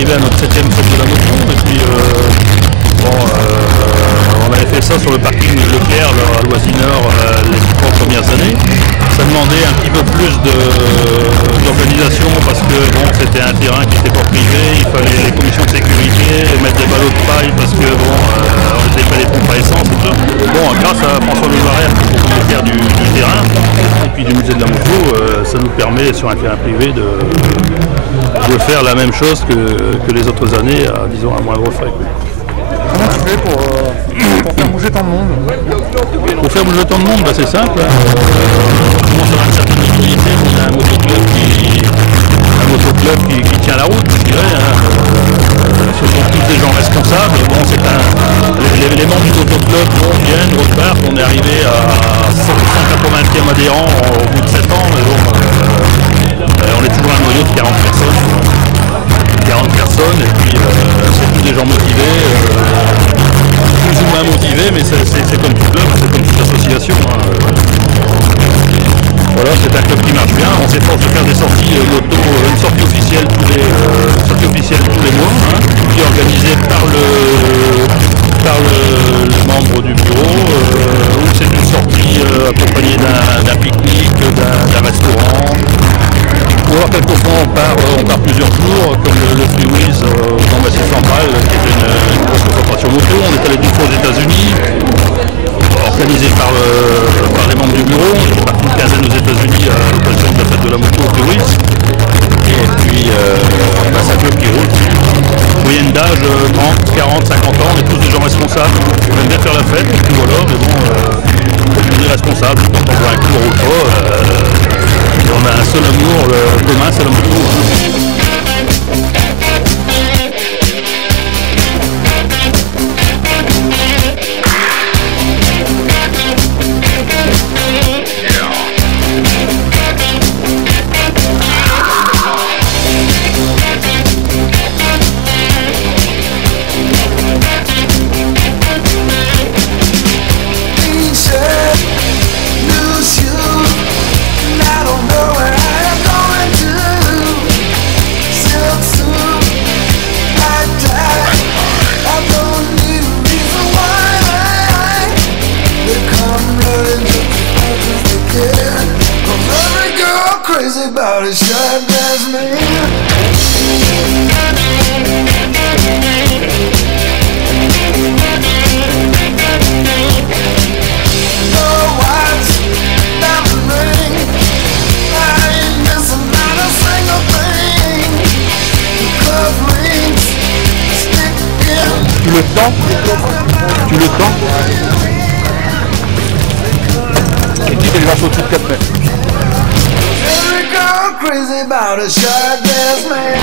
arrivé à notre 7e fête de la moto. Et puis on avait fait ça sur le parking de Leclerc à Loisineur les 3 premières années. Ça demandait un petit peu plus d'organisation parce que bon, c'était un terrain qui n'était pas privé, il fallait les commissions de sécurité, mettre des ballots de paille parce que bon, on n'était pas les pompes à essence et tout. Bon, grâce à François Levaret, propriétaire du terrain et puis du musée de la moto, ça nous permet sur un terrain privé de faire la même chose que les autres années, disons à moindre frais. Comment tu fais pour faire bouger tant de monde? Pour faire bouger tant de monde, c'est simple. On commence à avoir une certaine utilité, on a un motoclub qui tient la route, je dirais. Ce sont tous des gens responsables. Bon, les membres du motoclub viennent, repartent. On est arrivé à 180e adhérents au bout de 7 ans. Mais bon, on est toujours un noyau de 40 personnes. Et puis c'est tous des gens motivés, plus ou moins motivés, mais c'est comme tout club, c'est comme toute association. Voilà, c'est un club qui marche bien, on s'efforce de faire des sorties moto, une sortie officielle tous les mois, qui est organisée par le membre du bureau, où c'est une sortie accompagnée d'un pique-nique, d'un restaurant. Ou alors quelquefois on part plusieurs jours, comme le Freewiz dans Massif Central, qui est une grosse concentration moto. On est allé d'une fois aux États-Unis, organisé par les membres du bureau. On est parti une quinzaine aux États-Unis à l'occasion de la fête de la moto au Freewiz. Et puis c'est un club qui roule. Moyenne d'âge 30, 40, 50 ans, on est tous des gens responsables. On aime bien faire la fête, et puis voilà, mais bon, on est responsables. Quand on voit un coup, on roule pas. On a un seul amour commun, c'est la moto. About a shot glass man. Tu le tends? Et tu fais le lance au-dessus de 4 mètres. Crazy about a shot glass man.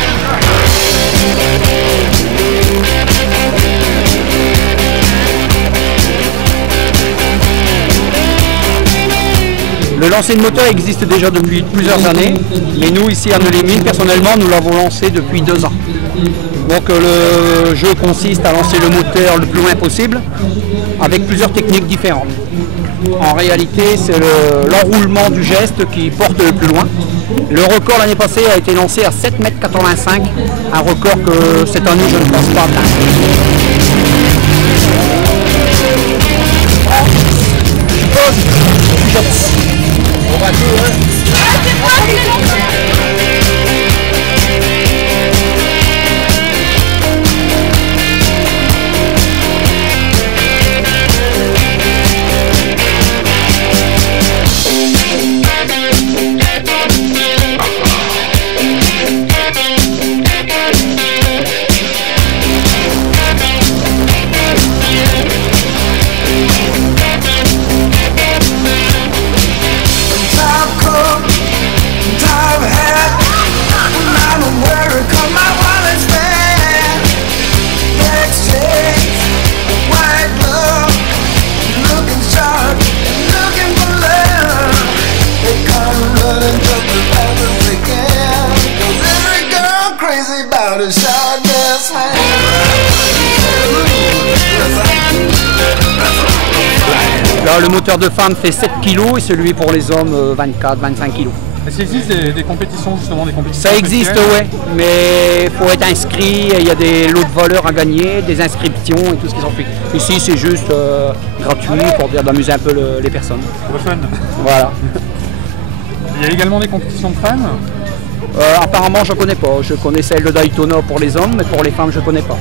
Le lancer de moteur existe déjà depuis plusieurs années, mais nous ici à Neulémine, personnellement, nous l'avons lancé depuis 2 ans. Donc le jeu consiste à lancer le moteur le plus loin possible, avec plusieurs techniques différentes. En réalité, c'est l'enroulement du geste qui porte le plus loin. Le record l'année passée a été lancé à 7,85 m, un record que cette année je ne pense pas atteindre. On va Là, le moteur de femme fait 7 kg et celui pour les hommes 24-25 kg. Est-ce qu'il existe des compétitions, justement, des compétitions Ça existe, officielles? ouais, mais il faut être inscrit, il y a des lots de valeurs à gagner, des inscriptions et tout ce qui s'en fait. Ici, c'est juste gratuit pour dire d'amuser un peu les personnes. Pour le fun. Voilà. Il y a également des compétitions de fans. Apparemment, je ne connais pas. Je connais celle de Daytona pour les hommes, mais pour les femmes, je ne connais pas.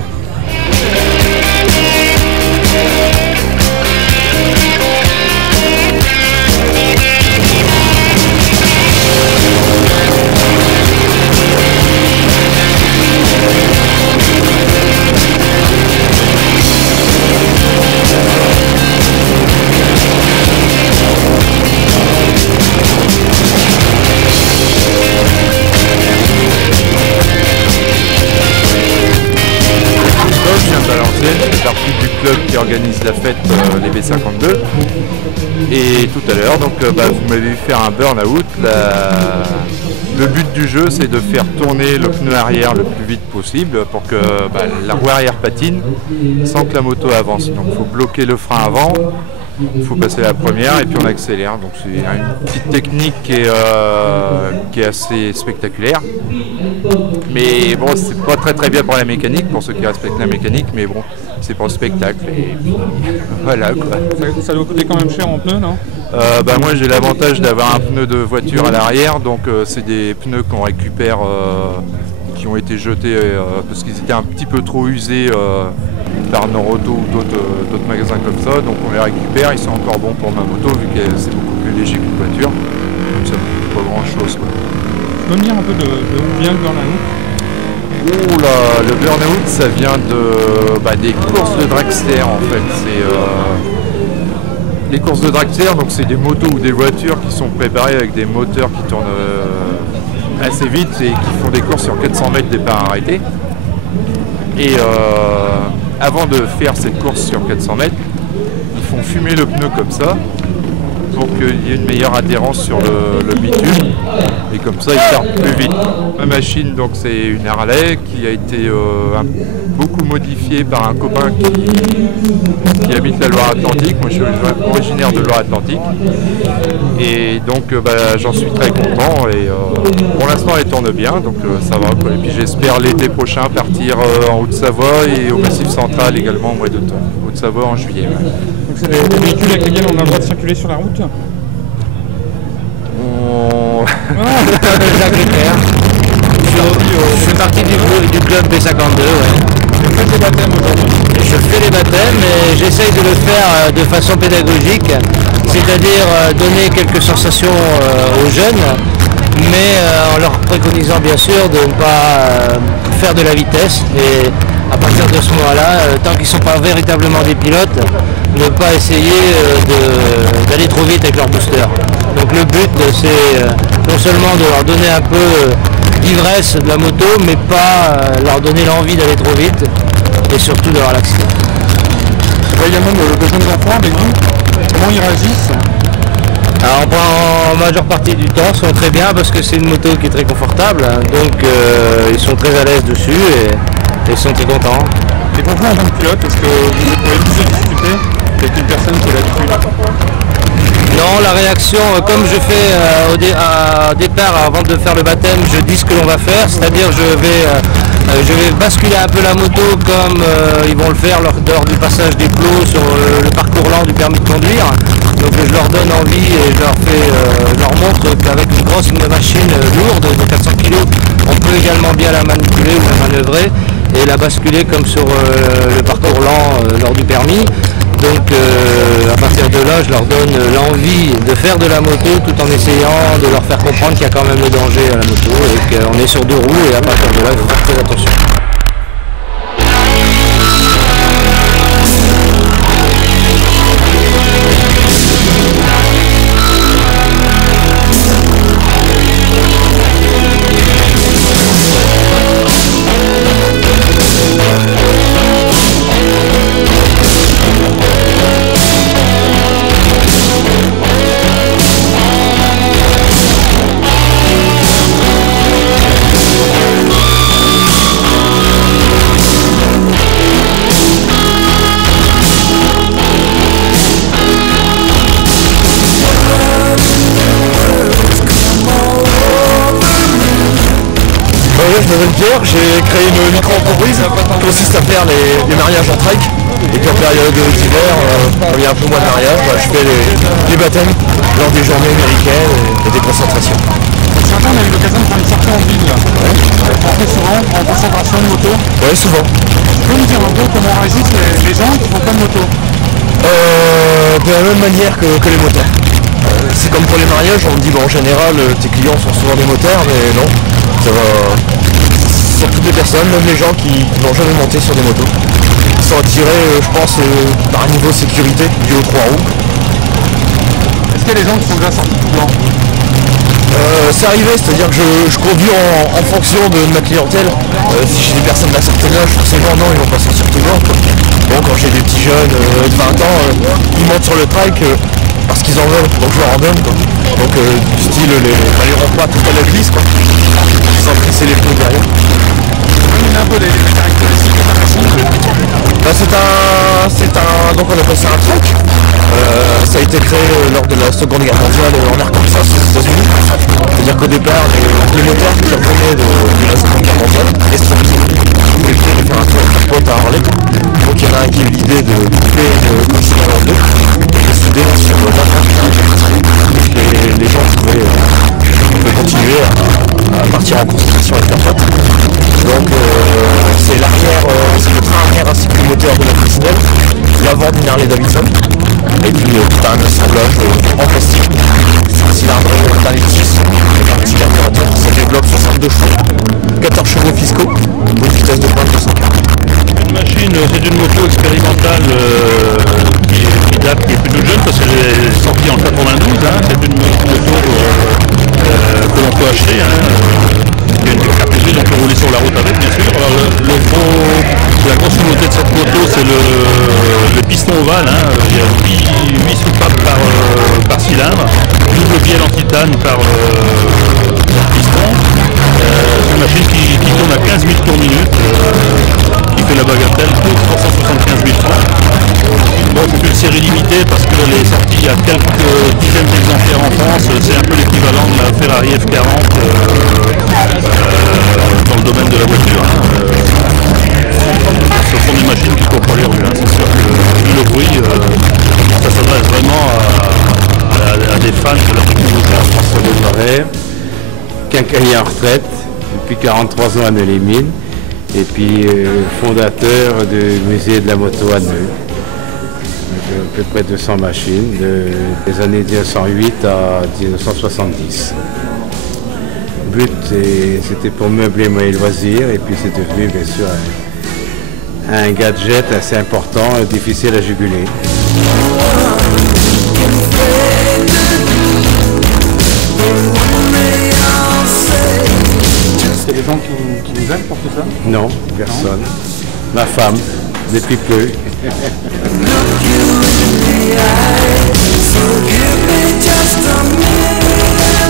Je fais partie du club qui organise la fête, les B52. Et tout à l'heure, donc vous m'avez vu faire un burn-out. Le but du jeu, c'est de faire tourner le pneu arrière le plus vite possible pour que la roue arrière patine sans que la moto avance. Donc il faut bloquer le frein avant, il faut passer la première et puis on accélère. Donc c'est une petite technique qui est assez spectaculaire. Mais bon, c'est pas très bien pour la mécanique, pour ceux qui respectent la mécanique, mais bon, c'est pour le spectacle. Et puis, voilà quoi. Ça doit coûter quand même cher en pneus, non? Moi j'ai l'avantage d'avoir un pneu de voiture à l'arrière, donc c'est des pneus qu'on récupère, qui ont été jetés parce qu'ils étaient un petit peu trop usés par Noroto ou d'autres magasins comme ça, donc on les récupère, ils sont encore bons pour ma moto vu que c'est beaucoup plus léger qu'une voiture, donc ça ne coûte pas grand chose quoi. Tu peux me dire un peu d'où vient le burn-out? Le burn-out ça vient des courses de dragster en fait. Les courses de dragster, donc c'est des motos ou des voitures qui sont préparées avec des moteurs qui tournent assez vite et qui font des courses sur 400 mètres départ arrêté. Et avant de faire cette course sur 400 mètres, ils font fumer le pneu comme ça pour qu'il y ait une meilleure adhérence sur le bitume et comme ça ils partent plus vite. Ma machine, donc c'est une Harley qui a été beaucoup modifiée par un copain qui habite la Loire-Atlantique. Moi je suis originaire de Loire-Atlantique et donc j'en suis très content et pour l'instant elle tourne bien, donc ça va quoi. Et puis j'espère l'été prochain partir en Haute-Savoie et au Massif Central également au mois d'août. Haute-Savoie en juillet. Ouais. Donc c'est des véhicules avec lesquels on a le droit de circuler sur la route? Je fais partie du club B52, ouais. Tu fais des baptêmes aujourd'hui? Je fais les baptêmes et j'essaye de le faire de façon pédagogique, c'est-à-dire donner quelques sensations aux jeunes, mais en leur préconisant bien sûr de ne pas faire de la vitesse et à partir de ce moment-là, tant qu'ils ne sont pas véritablement des pilotes, ne pas essayer d'aller trop vite avec leur booster. Donc le but c'est non seulement de leur donner un peu d'ivresse de la moto, mais pas leur donner l'envie d'aller trop vite et surtout de relaxer. Tu vois également de jeunes enfants avec vous, comment ils réagissent? Alors en majeure partie du temps ils sont très bien parce que c'est une moto qui est très confortable, donc ils sont très à l'aise dessus et ils sont très contents. Et pour vous en tant que pilote, est-ce que vous pouvez plus discuter avec une personne qui a l'habitude? Non, la réaction, comme je fais au départ, avant de faire le baptême, je dis ce que l'on va faire, c'est-à-dire je vais basculer un peu la moto comme ils vont le faire lors du passage des plots sur le parcours lent du permis de conduire. Donc je leur donne envie et je leur montre qu'avec une grosse machine lourde de 400 kg, on peut également bien la manipuler ou la manœuvrer et la basculer comme sur le parcours lent lors du permis. Donc à partir de là, je leur donne l'envie de faire de la moto tout en essayant de leur faire comprendre qu'il y a quand même le danger à la moto et qu'on est sur deux roues et à partir de là, il faut faire très attention. je m'appelle Pierre, j'ai créé une micro-entreprise qui consiste à faire les mariages en trek. Et puis en période d'hiver, quand il y a un peu moins de mariage, je fais les baptêmes lors des journées américaines et des concentrations. Ce matin, on a eu l'occasion de faire une sortie en ville. On fait souvent en concentration de moto. Oui, souvent. Tu peux nous dire un peu comment réagissent les gens qui font pas de moto? De la même manière que les motards. C'est comme pour les mariages, on me dit en général tes clients sont souvent des motards, mais non, ça va sur toutes les personnes, même les gens qui n'ont jamais monté sur des motos. Ils sont attirés, je pense, par un niveau de sécurité dû aux 3 roues. Est-ce qu'il y a des gens qui sont déjà sortis tout blanc? C'est arrivé, c'est-à-dire que je conduis en fonction de ma clientèle. Si j'ai des personnes d'un certain âge, forcément non, ils vont pas sortir tout blanc. Bon, quand j'ai des petits jeunes de 20 ans, ils montent sur le trike parce qu'ils en veulent, donc je leur en donne. Donc du style, les ronds pas tout à la glisse, sans presser les pneus derrière. Un peu les caractéristiques de la machine. Donc on appelle ça un trike. Ça a été créé lors de la Seconde Guerre mondiale en Arkansas aux États-Unis. C'est-à-dire qu'au départ, les moteurs qui revenaient de la Seconde Guerre mondiale et sortis pour éviter de faire un tour de pote à Harley. Donc il y en a un qui a eu l'idée de couper une consigne en deux et de souder sur l'avant. Les gens pouvaient continuer à partir en concentration avec leur pote. Donc c'est l'arrière, c'est le train arrière ainsi que le moteur de la Crisnell, l'avant d'une Harley Davidson, et puis tout un assemblage en plastique, cylindre d'un litre 6, avec un petit carburateur, ça développe 62 chevaux, 14 chevaux fiscaux, une vitesse de pointe de 100 km. Machine, c'est une moto expérimentale qui date, qui est plutôt jeune parce qu'elle est sortie en 92. C'est une moto que l'on peut acheter. Il y a une KPG, on peut rouler sur la route avec, bien sûr. Alors, la grosse nouveauté de cette moto, c'est le piston ovale. Il y a 8 soupapes par cylindre, double bielle en titane par piston. C'est une machine qui tourne à 15 000 tours minute. Que la bagatelle coûte 375 000 francs. Bon, c'est une série limitée parce qu'elle est sortie il y a quelques dizaines d'exemplaires en France. C'est un peu l'équivalent de la Ferrari F40 dans le domaine de la voiture. Ce sont des machines qui ne courent pas les rues. C'est sûr que vu le bruit, ça s'adresse vraiment à des fans de la technologie. François Desmarais, quincaillier en retraite depuis 43 ans à Neuilly-Mines. Et puis fondateur du musée de la moto à Neu. À peu près 200 machines, des années 1908 à 1970. Le but, c'était pour meubler mes loisirs, et puis c'est devenu bien sûr un gadget assez important, difficile à juguler. Il y a des gens qui vous aiment pour tout ça? Non, personne. Ma femme, depuis peu.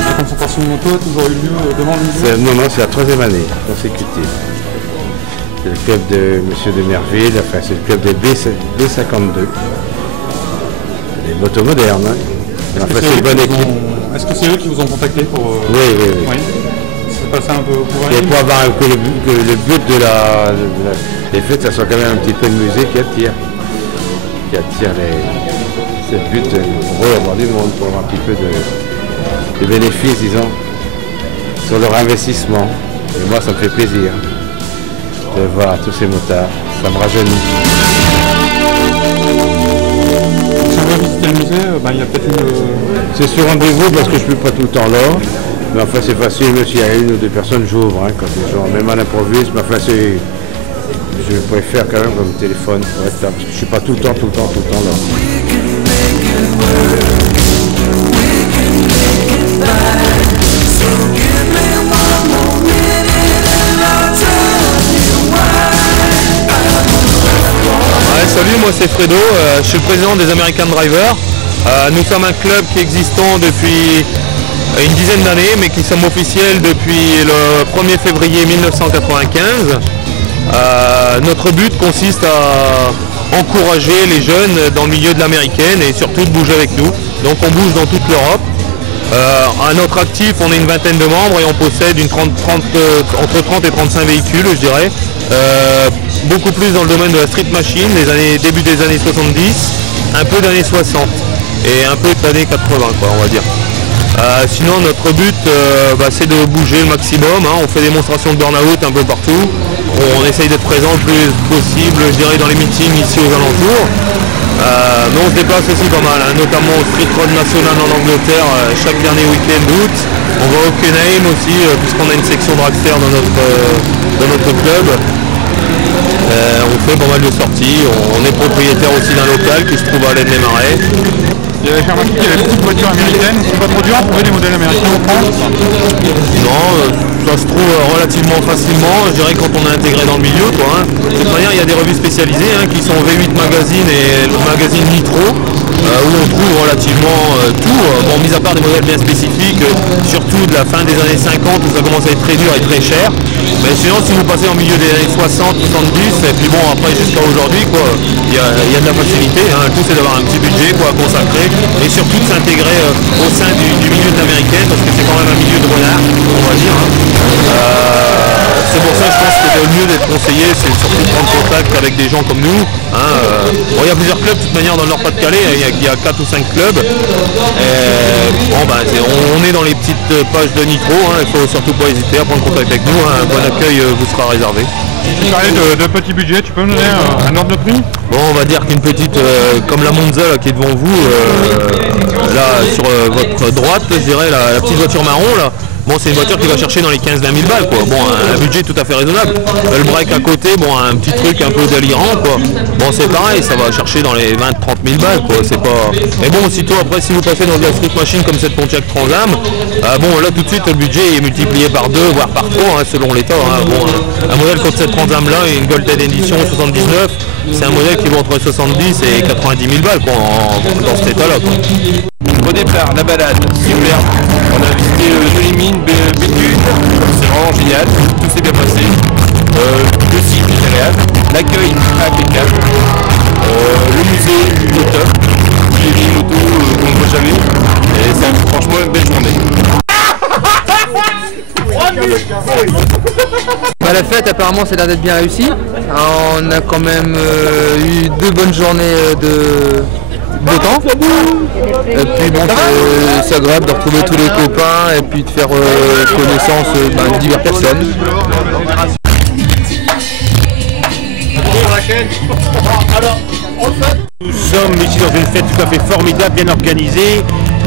La concentration de moto a toujours eu lieu devant le musée? Non, c'est la 3e année consécutive. C'est le club de M. de Merville, enfin c'est le club des B52. Des motos modernes. Enfin, c'est une bonne équipe. Est-ce que c'est eux qui vous ont contacté pour... Oui. C'est passé un peu pour et pour avoir que le but des fêtes, ça soit quand même un petit peu de musée qui attire c'est le but pour eux avoir du monde, pour avoir un petit peu de bénéfices, disons, sur leur investissement. Et moi, ça me fait plaisir de voir tous ces motards, ça me rajeunit. Si on veut visiter le musée, il y a peut-être une... C'est sur rendez-vous parce que je ne suis pas tout le temps là. Mais enfin c'est facile, même s'il y a une ou deux personnes, j'ouvre, quand les gens, même à l'improviste, mais enfin je préfère quand même comme téléphone pour être là, parce que je ne suis pas tout le temps là. Salut, moi c'est Fredo, je suis le président des American Drivers. Nous sommes un club qui existant depuis une dizaine d'années, mais qui sommes officiels depuis le 1er février 1995. Notre but consiste à encourager les jeunes dans le milieu de l'américaine et surtout de bouger avec nous. Donc on bouge dans toute l'Europe. À notre actif, on est une vingtaine de membres et on possède entre 30 et 35 véhicules, je dirais. Beaucoup plus dans le domaine de la street machine, début des années 70, un peu d'années 60 et un peu d'années 80, quoi, on va dire. Sinon, notre but, c'est de bouger le maximum. On fait des démonstrations de burn-out un peu partout. On essaye d'être présent le plus possible, je dirais, dans les meetings ici aux alentours. Mais on se déplace aussi pas mal, notamment au Street Road National en Angleterre chaque dernier week-end d'août. On va au Kenheim aussi, puisqu'on a une section dragster dans notre club. On fait pas mal de sorties. On est propriétaire aussi d'un local qui se trouve à l'Aide des Marais. J'ai remarqué qu'il y avait beaucoup de voitures américaines. C'est pas trop dur à trouver des modèles américains en France? Non, ça se trouve relativement facilement, je dirais, quand on est intégré dans le milieu, quoi. De toute manière, il y a des revues spécialisées qui sont V8 Magazine et le magazine Nitro, où on trouve relativement tout, mis à part des modèles bien spécifiques, surtout de la fin des années 50 où ça commence à être très dur et très cher. Mais sinon, si vous passez en milieu des années 60, 70, et puis bon, après jusqu'à aujourd'hui, quoi, il y a de la facilité. Le tout, c'est d'avoir un petit budget, quoi, consacré, et surtout de s'intégrer au sein du milieu de l'américaine, parce que c'est quand même un milieu de renard, on va dire. C'est pour ça, je pense que le mieux d'être conseillé, c'est surtout de prendre contact avec des gens comme nous. Il y a plusieurs clubs, de toute manière, dans le Nord-Pas-de-Calais, il y a 4 ou 5 clubs. On est dans les petites pages de Nitro, il ne faut surtout pas hésiter à prendre contact avec nous. Un bon accueil vous sera réservé. Tu parlais de petit budget, tu peux me donner un ordre de prix? Bon, on va dire qu'une petite, comme la Monza là, qui est devant vous, là sur votre droite, je dirais, la petite voiture marron là. Bon, c'est une voiture qui va chercher dans les 15-20 000 balles, quoi. Bon, un budget tout à fait raisonnable. Le break à côté, un petit truc un peu délirant, quoi. Bon, c'est pareil, ça va chercher dans les 20-30 000 balles, quoi. C'est pas... Mais bon, aussitôt après, si vous passez dans de la street machine comme cette Pontiac Trans Am, là tout de suite le budget est multiplié par 2, voire par 3, selon l'état. Un modèle comme cette Trans Am là, une Golden Edition 79, c'est un modèle qui vaut entre 70 et 90 000 balles, quoi, dans cet état-là, quoi. Au départ, la balade, superbe. On a visité les mines, Béthune, c'est vraiment génial, tout s'est bien passé. Le site est agréable, l'accueil impeccable, le musée au top, les vieilles motos qu'on ne voit jamais, et c'est franchement une belle journée. La fête apparemment c'est l'air d'être bien réussi. On a quand même eu 2 bonnes journées de temps. Et puis bon, c'est agréable de retrouver tous les copains et puis de faire connaissance de diverses personnes. Nous sommes ici dans une fête tout à fait formidable, bien organisée,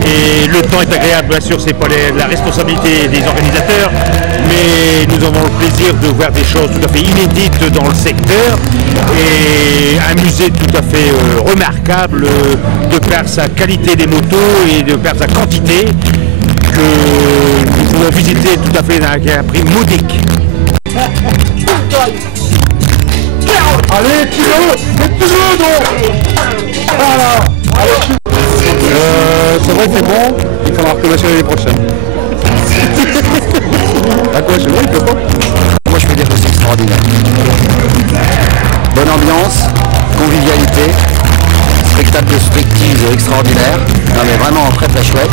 et le temps est agréable, bien sûr, c'est pas la responsabilité des organisateurs, mais nous avons le plaisir de voir des choses tout à fait inédites dans le secteur, et un musée tout à fait remarquable de par sa qualité des motos et de par sa quantité, que nous pouvons visiter tout à fait avec un prix modique. Allez, kilo donc. Voilà. C'est vrai que c'est bon, il faudra recommencer l'année prochaine. À quoi je ne peux pas. Moi je peux dire que c'est extraordinaire. Bonne ambiance, convivialité, spectacle de striptease extraordinaire. Non mais vraiment très très chouette.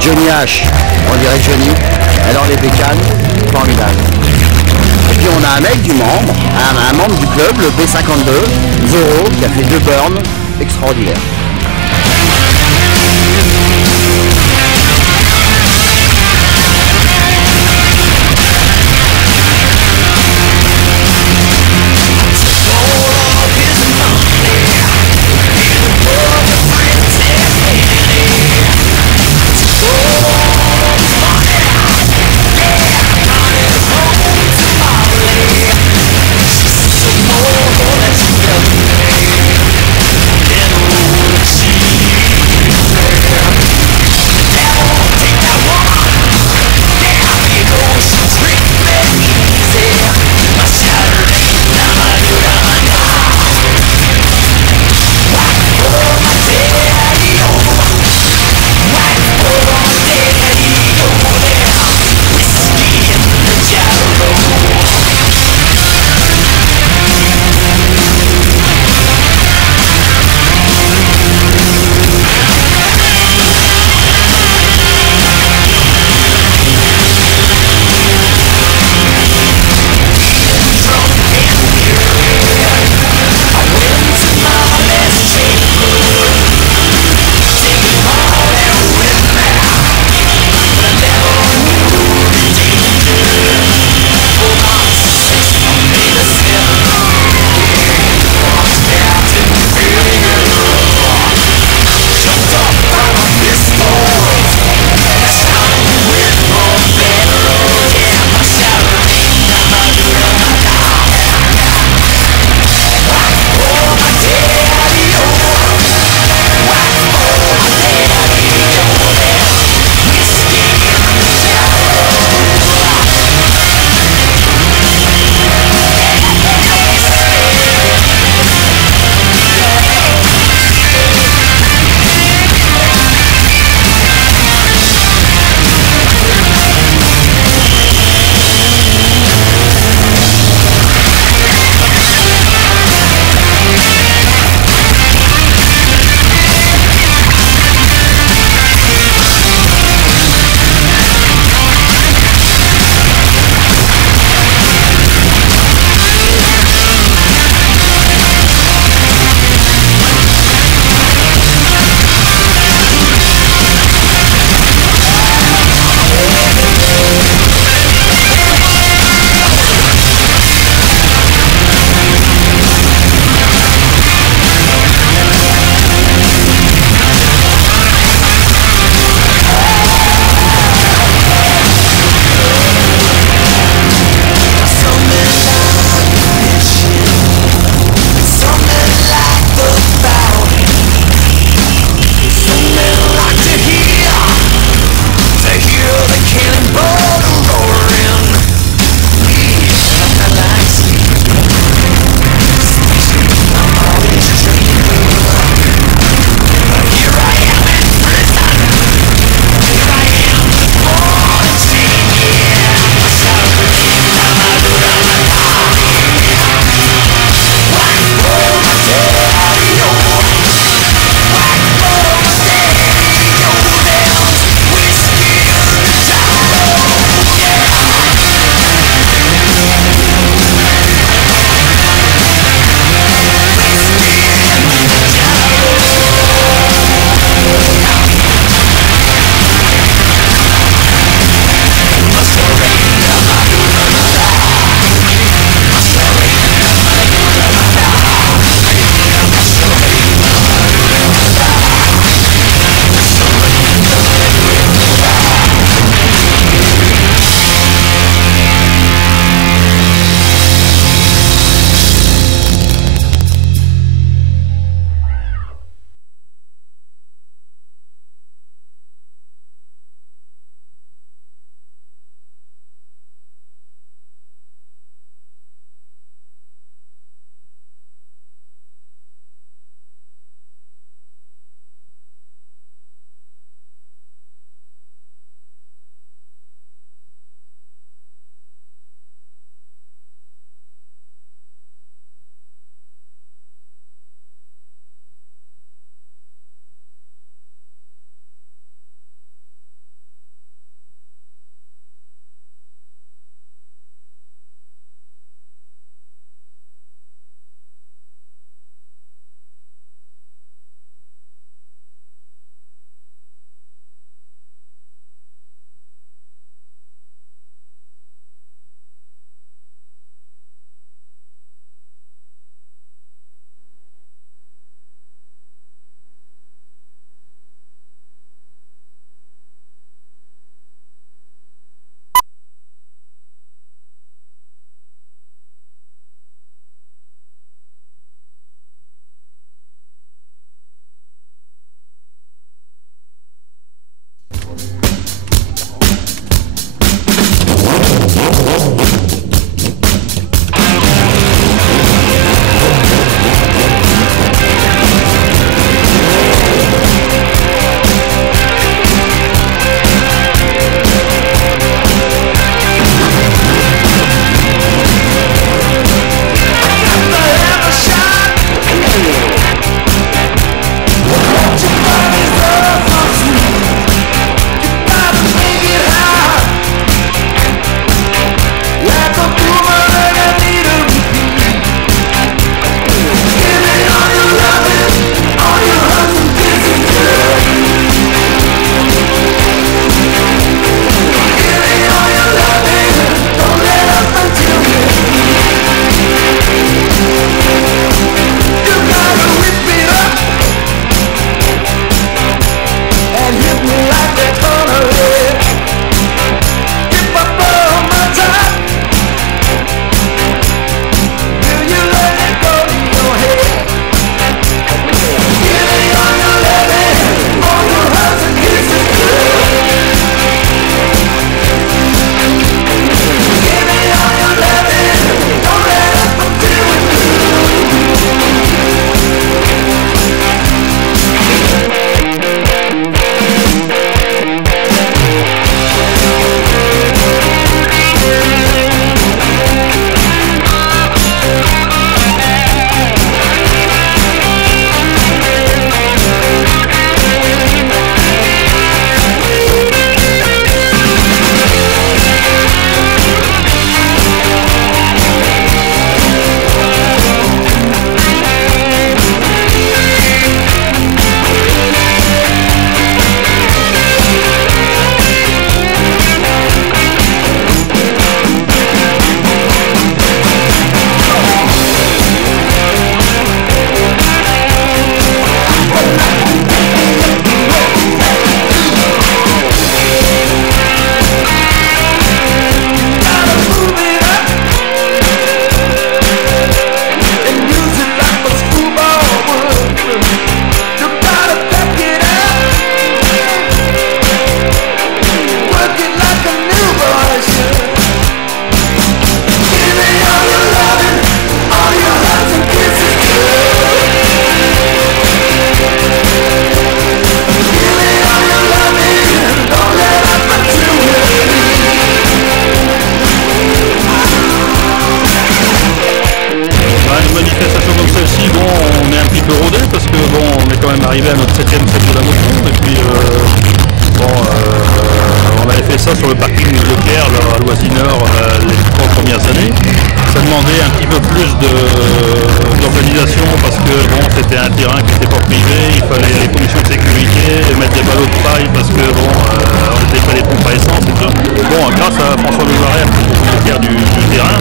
Johnny H, on dirait Johnny. Alors les bécanes, formidable. Et puis on a un mec du membre, un membre du club, le B52, Zoro, qui a fait 2 burns extraordinaires. More than you ça sur le parking de Caire, à Loisineur, les 3 premières années. Ça demandait un petit peu plus d'organisation parce que bon, c'était un terrain qui n'était pas privé, il fallait les conditions de sécurité, mettre des ballots de paille parce que bon, on n'était pas les pompes à essence et tout. Bon, grâce à François Levaret, propriétaire du terrain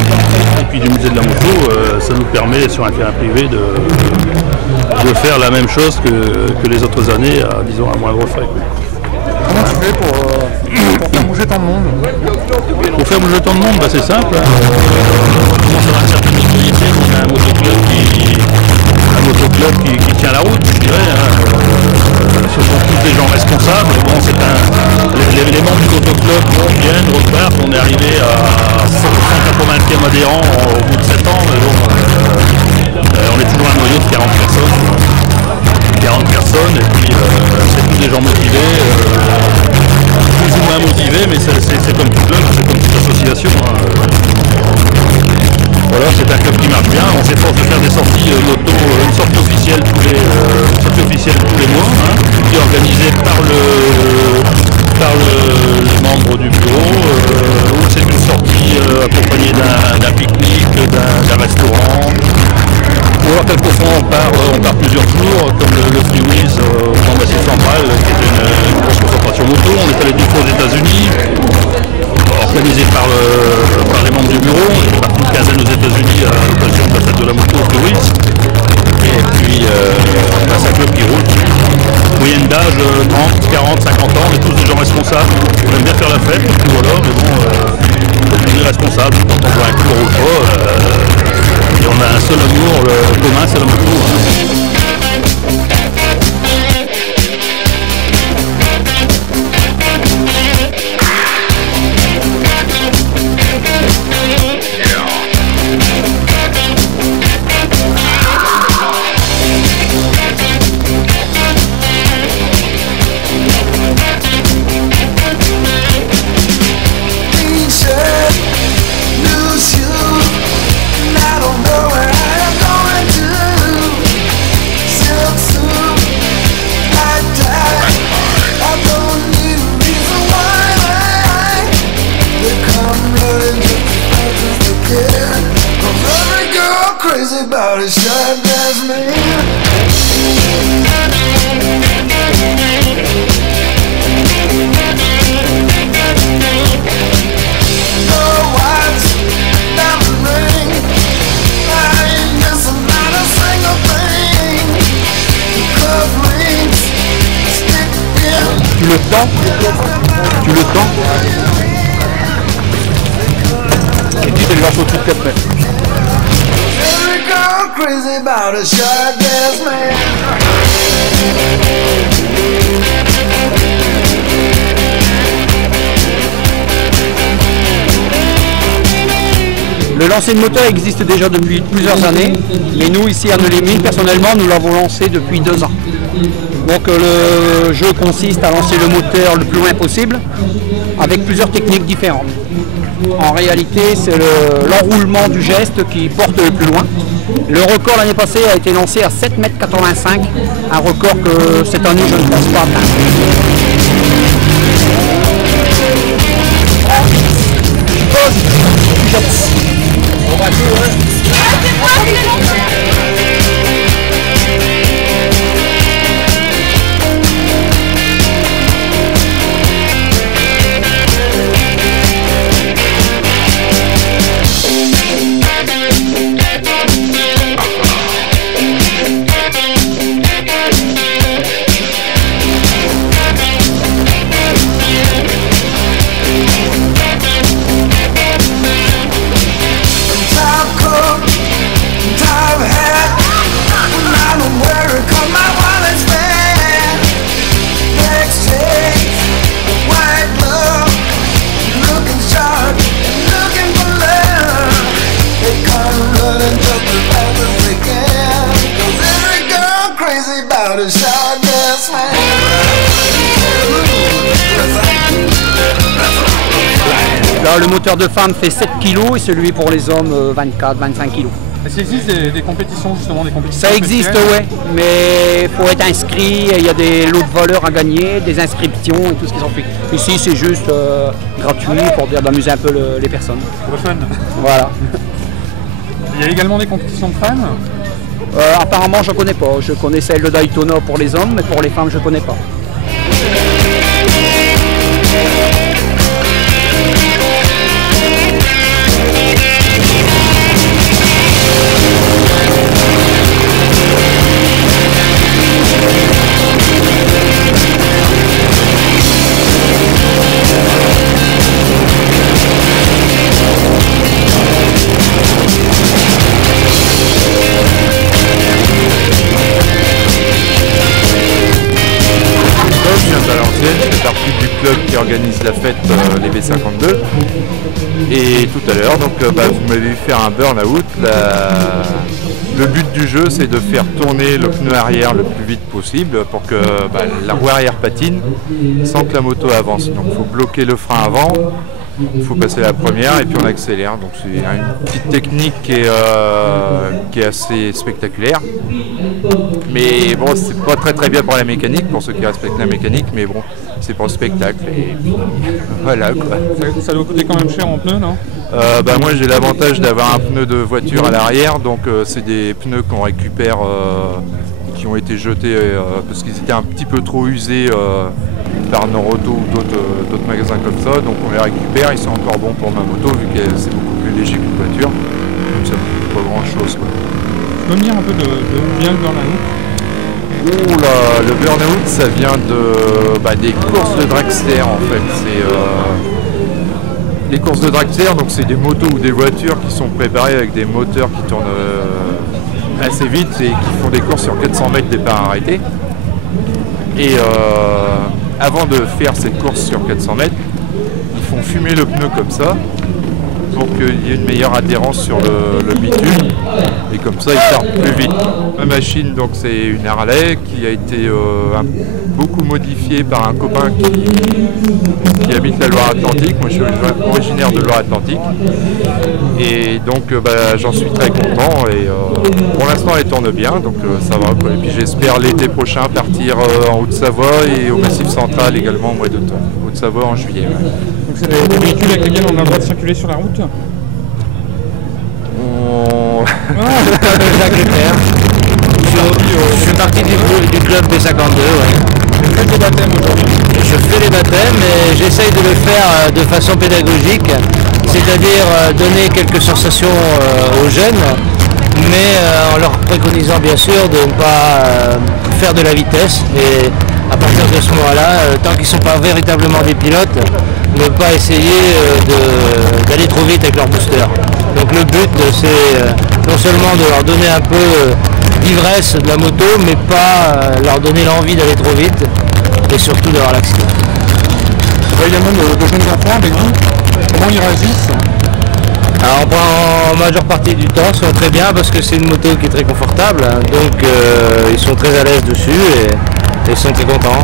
et puis du musée de la moto, ça nous permet sur un terrain privé de faire la même chose que les autres années, disons à moindre frais. Comment tu fais pour faire bouger tant de monde? Pour faire bouger tant de monde, c'est simple. On commence à avoir une certaine notoriété, on a un motoclub qui tient la route, je dirais. Ce sont tous des gens responsables. Bon, les membres du motoclub viennent, repartent. On est arrivé à 180e adhérent au bout de 7 ans, mais bon, on est toujours un noyau de 40 personnes. 40 personnes, et puis c'est tous des gens motivés, plus ou moins motivés, mais c'est comme tout club, c'est comme toute association. Voilà, c'est un club qui marche bien, on s'efforce de faire des sorties moto, une sortie officielle tous les mois, qui est organisée par les membres du bureau, où c'est une sortie accompagnée d'un pique-nique, d'un restaurant. Ou alors quelquefois on part plusieurs jours, comme le Freeways au Massif Central, qui est une grosse concentration moto. On est allé 2 fois aux États-Unis, organisé par les membres du bureau. On est parti une quinzaine aux États-Unis à l'occasion de la fête de la moto au Freeways. Et puis c'est un club qui roule. Moyenne d'âge 30, 40, 50 ans, on est tous des gens responsables. On aime bien faire la fête, voilà, mais bon, on est responsables. Quand on voit un coup, on roule pas. Et on a un seul amour commun, c'est la moto. Crazy about a shot that's me. Tu le tends? Tu le tends? Et puis tu le lances au-dessus de 4 mètres. Crazy about a shot that's man. Le lancer de moteur existe déjà depuis plusieurs années, mais nous ici à Neulémine, personnellement, nous l'avons lancé depuis 2 ans. Donc le jeu consiste à lancer le moteur le plus loin possible, avec plusieurs techniques différentes. En réalité, c'est l'enroulement du geste qui porte le plus loin. Le record l'année passée a été lancé à 7,85 m, un record que cette année je ne pense pas atteindre. Là, le moteur de femme fait 7 kg et celui pour les hommes 24-25 kg. Est-ce qu'il existe des compétitions justement, des compétitions? Ça existe, ouais, mais il faut être inscrit, il y a des lots de valeurs à gagner, des inscriptions et tout ce qui s'en fait. Ici c'est juste gratuit pour dire d'amuser un peu les personnes. Pour le fun. Voilà. Il y a également des compétitions de fans? Apparemment je ne connais pas, je connais celle de Daytona pour les hommes, mais pour les femmes je ne connais pas. Qui organise la fête les B52 et tout à l'heure donc vous m'avez vu faire un burn-out. Le but du jeu c'est de faire tourner le pneu arrière le plus vite possible pour que la roue arrière patine sans que la moto avance. Donc il faut bloquer le frein avant, il faut passer la première et puis on accélère. Donc c'est une petite technique qui est assez spectaculaire. Mais bon, c'est pas très bien pour la mécanique, pour ceux qui respectent la mécanique, mais bon, c'est pour le spectacle. Et voilà quoi. Ça doit coûter quand même cher en pneus, non? Moi j'ai l'avantage d'avoir un pneu de voiture à l'arrière, donc c'est des pneus qu'on récupère, qui ont été jetés parce qu'ils étaient un petit peu trop usés par Noroto ou d'autres magasins comme ça, donc on les récupère, ils sont encore bons pour ma moto vu que c'est beaucoup plus léger qu'une voiture, donc ça ne coûte pas grand chose quoi. Tu peux me dire un peu de où vient le burn-out? Le burn-out ça vient des courses de dragster en fait. Les courses de dragster, donc c'est des motos ou des voitures qui sont préparées avec des moteurs qui tournent assez vite et qui font des courses sur 400 mètres départ arrêté. Et avant de faire cette course sur 400 mètres, ils font fumer le pneu comme ça pour qu'il y ait une meilleure adhérence sur le bitume et comme ça ils partent plus vite. Ma machine donc c'est une Harley qui a été beaucoup modifiée par un copain qui habite la Loire-Atlantique. Moi je suis originaire de Loire-Atlantique et donc j'en suis très content et pour l'instant elle tourne bien donc ça va quoi. Et puis j'espère l'été prochain partir en Haute-Savoie et au Massif Central également au mois d'automne. Haute-Savoie en juillet. Ouais. Donc c'est des véhicules avec lesquels on a le droit de circuler sur la route? Jacques Leclerc. Je fais partie du club B52, ouais. Vous faites des baptêmes aujourd'hui? Je fais les baptêmes et j'essaye de le faire de façon pédagogique, c'est-à-dire donner quelques sensations aux jeunes, mais en leur préconisant bien sûr de ne pas faire de la vitesse et à partir de ce moment-là, tant qu'ils ne sont pas véritablement des pilotes, ne pas essayer d'aller trop vite avec leur booster. Donc le but c'est non seulement de leur donner un peu d'ivresse de la moto, mais pas leur donner l'envie d'aller trop vite et surtout de relaxer. Il y a également de jeunes enfants avec vous, comment ils réagissent? Alors en majeure partie du temps sont très bien parce que c'est une moto qui est très confortable, donc ils sont très à l'aise dessus et ils sont très contents.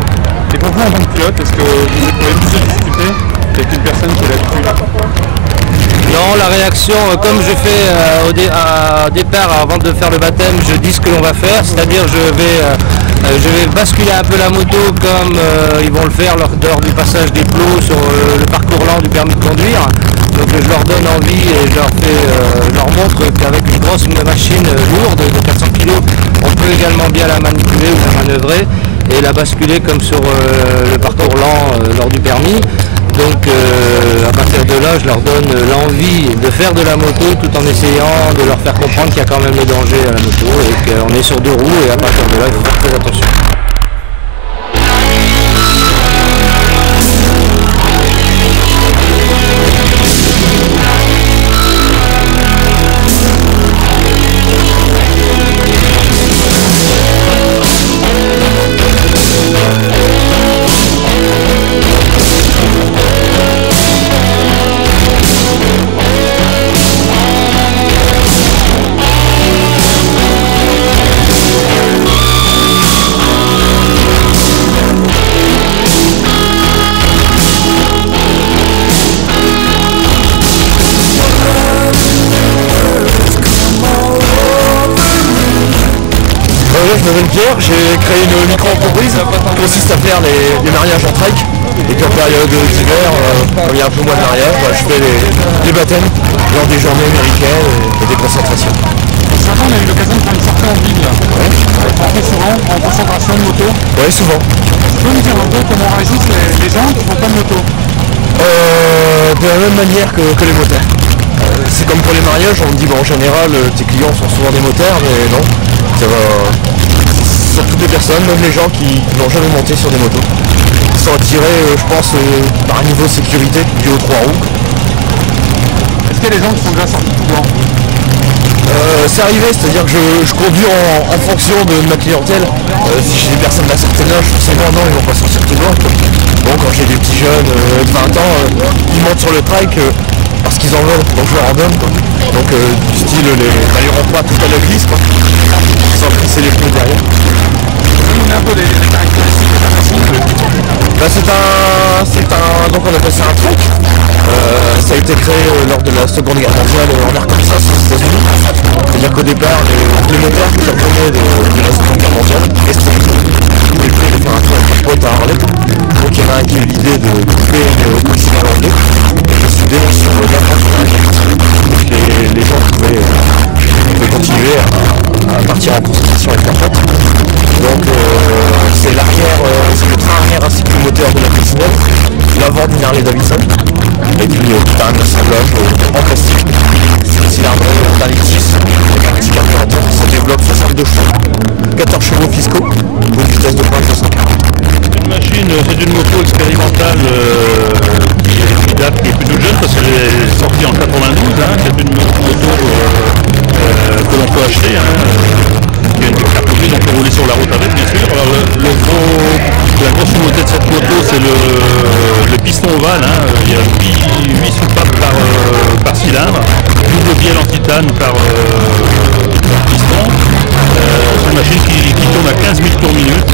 Et pour vous en tant que pilote, est-ce que vous éprouvez plus de difficultés avec une personne qui a l'habitude? Non, la réaction, comme je fais au départ, avant de faire le baptême, je dis ce que l'on va faire, c'est-à-dire je vais basculer un peu la moto comme ils vont le faire lors du passage des plots sur le parcours lent du permis de conduire. Donc je leur donne envie et je leur montre qu'avec une grosse machine lourde de 400 kg, on peut également bien la manipuler ou la manœuvrer et la basculer comme sur le parcours lent lors du permis. Donc à partir de là, je leur donne l'envie de faire de la moto tout en essayant de leur faire comprendre qu'il y a quand même le danger à la moto et qu'on est sur deux roues et à partir de là, il faut faire très attention. Neuvelle-Pierre, j'ai créé une micro-entreprise qui consiste à faire les mariages en trike. Et puis en période d'hiver, quand il y a un peu moins de mariage, je fais les baptêmes lors des journées américaines et des concentrations. Ce matin, on a eu l'occasion de faire une sortie en ville. Très souvent, en concentration de moto. Oui, souvent. Tu peux nous dire un peu comment réagissent les gens qui font pas de moto? De la même manière que les motards. C'est comme pour les mariages, on me dit en général tes clients sont souvent des motards, mais non. Ça va sur toutes les personnes, même les gens qui n'ont jamais monté sur des motos. Ils sont attirés, je pense, par un niveau de sécurité dû aux 3 roues. Est-ce qu'il y a des gens qui sont déjà sortis tout blanc? C'est arrivé, c'est-à-dire que je conduis en fonction de ma clientèle. Si j'ai des personnes d'un certain âge, forcément non, ils vont pas sortir tout blanc. Bon, quand j'ai des petits jeunes de 20 ans, ils montent sur le trike parce qu'ils en veulent, donc je leur en donne. Donc du style, les rend pas tout à la glisse, sans glisser les pneus derrière. On a un peu des caractéristiques de la machine. Donc on appelle ça un trike. Ça a été créé lors de la Seconde Guerre mondiale en Arkansas aux États-Unis. C'est-à-dire qu'au départ, les moteurs qui revenaient de la Seconde Guerre mondiale étaient de faire un trike pour pointe à Harley. Donc il y en a un qui a eu l'idée de couper le continent anglais et de souder sur l'Afrique. Donc les gens pouvaient continuer à partir en concentration avec leur pote. Donc c'est l'arrière, c'est le train arrière ainsi que le moteur de la Sentinelle, l'avant d'une Harley Davidson, et puis tout un assemblage en plastique. C'est aussi l'arbre dans les 10, avec un petit carburateur, ça développe 62 chevaux, 14 chevaux fiscaux, pour une vitesse de pointe de 140. C'est une moto expérimentale qui date, qui est plutôt jeune parce qu'elle est sortie en 92, c'est une moto que l'on peut acheter, qui a une cartoucherie, donc on peut rouler sur la route avec bien sûr. Alors la grosse nouveauté de cette moto c'est le piston ovale, il y a 8 soupapes par cylindre, double bielle en titane par piston. C'est une machine qui tourne à 15 000 tours minute,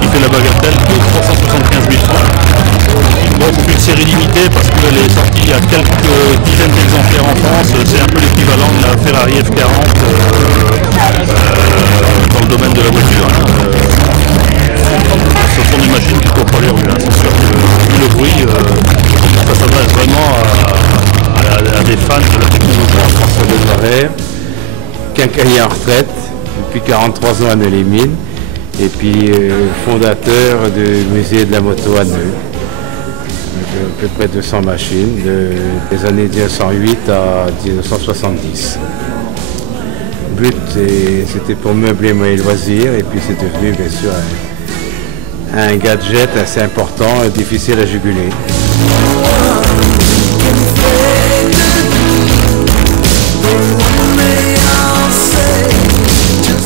qui fait la bagatelle de 375 000 francs. Bon, c'est une série limitée parce qu'elle est sortie à quelques dizaines d'exemplaires en France. C'est un peu l'équivalent de la Ferrari F40 dans le domaine de la voiture. Ce sont des machines qui ne courent pas les rues. C'est sûr que le bruit, ça s'adresse vraiment à des fans de la technologie. François Delmarais, quincaillier en retraite depuis 43 ans à Neuilly-Mines et puis fondateur du musée de la moto à Neu. À peu près 200 machines des années 1908 à 1970. Le but c'était pour meubler mes loisirs et puis c'est devenu bien sûr un gadget assez important et difficile à juguler.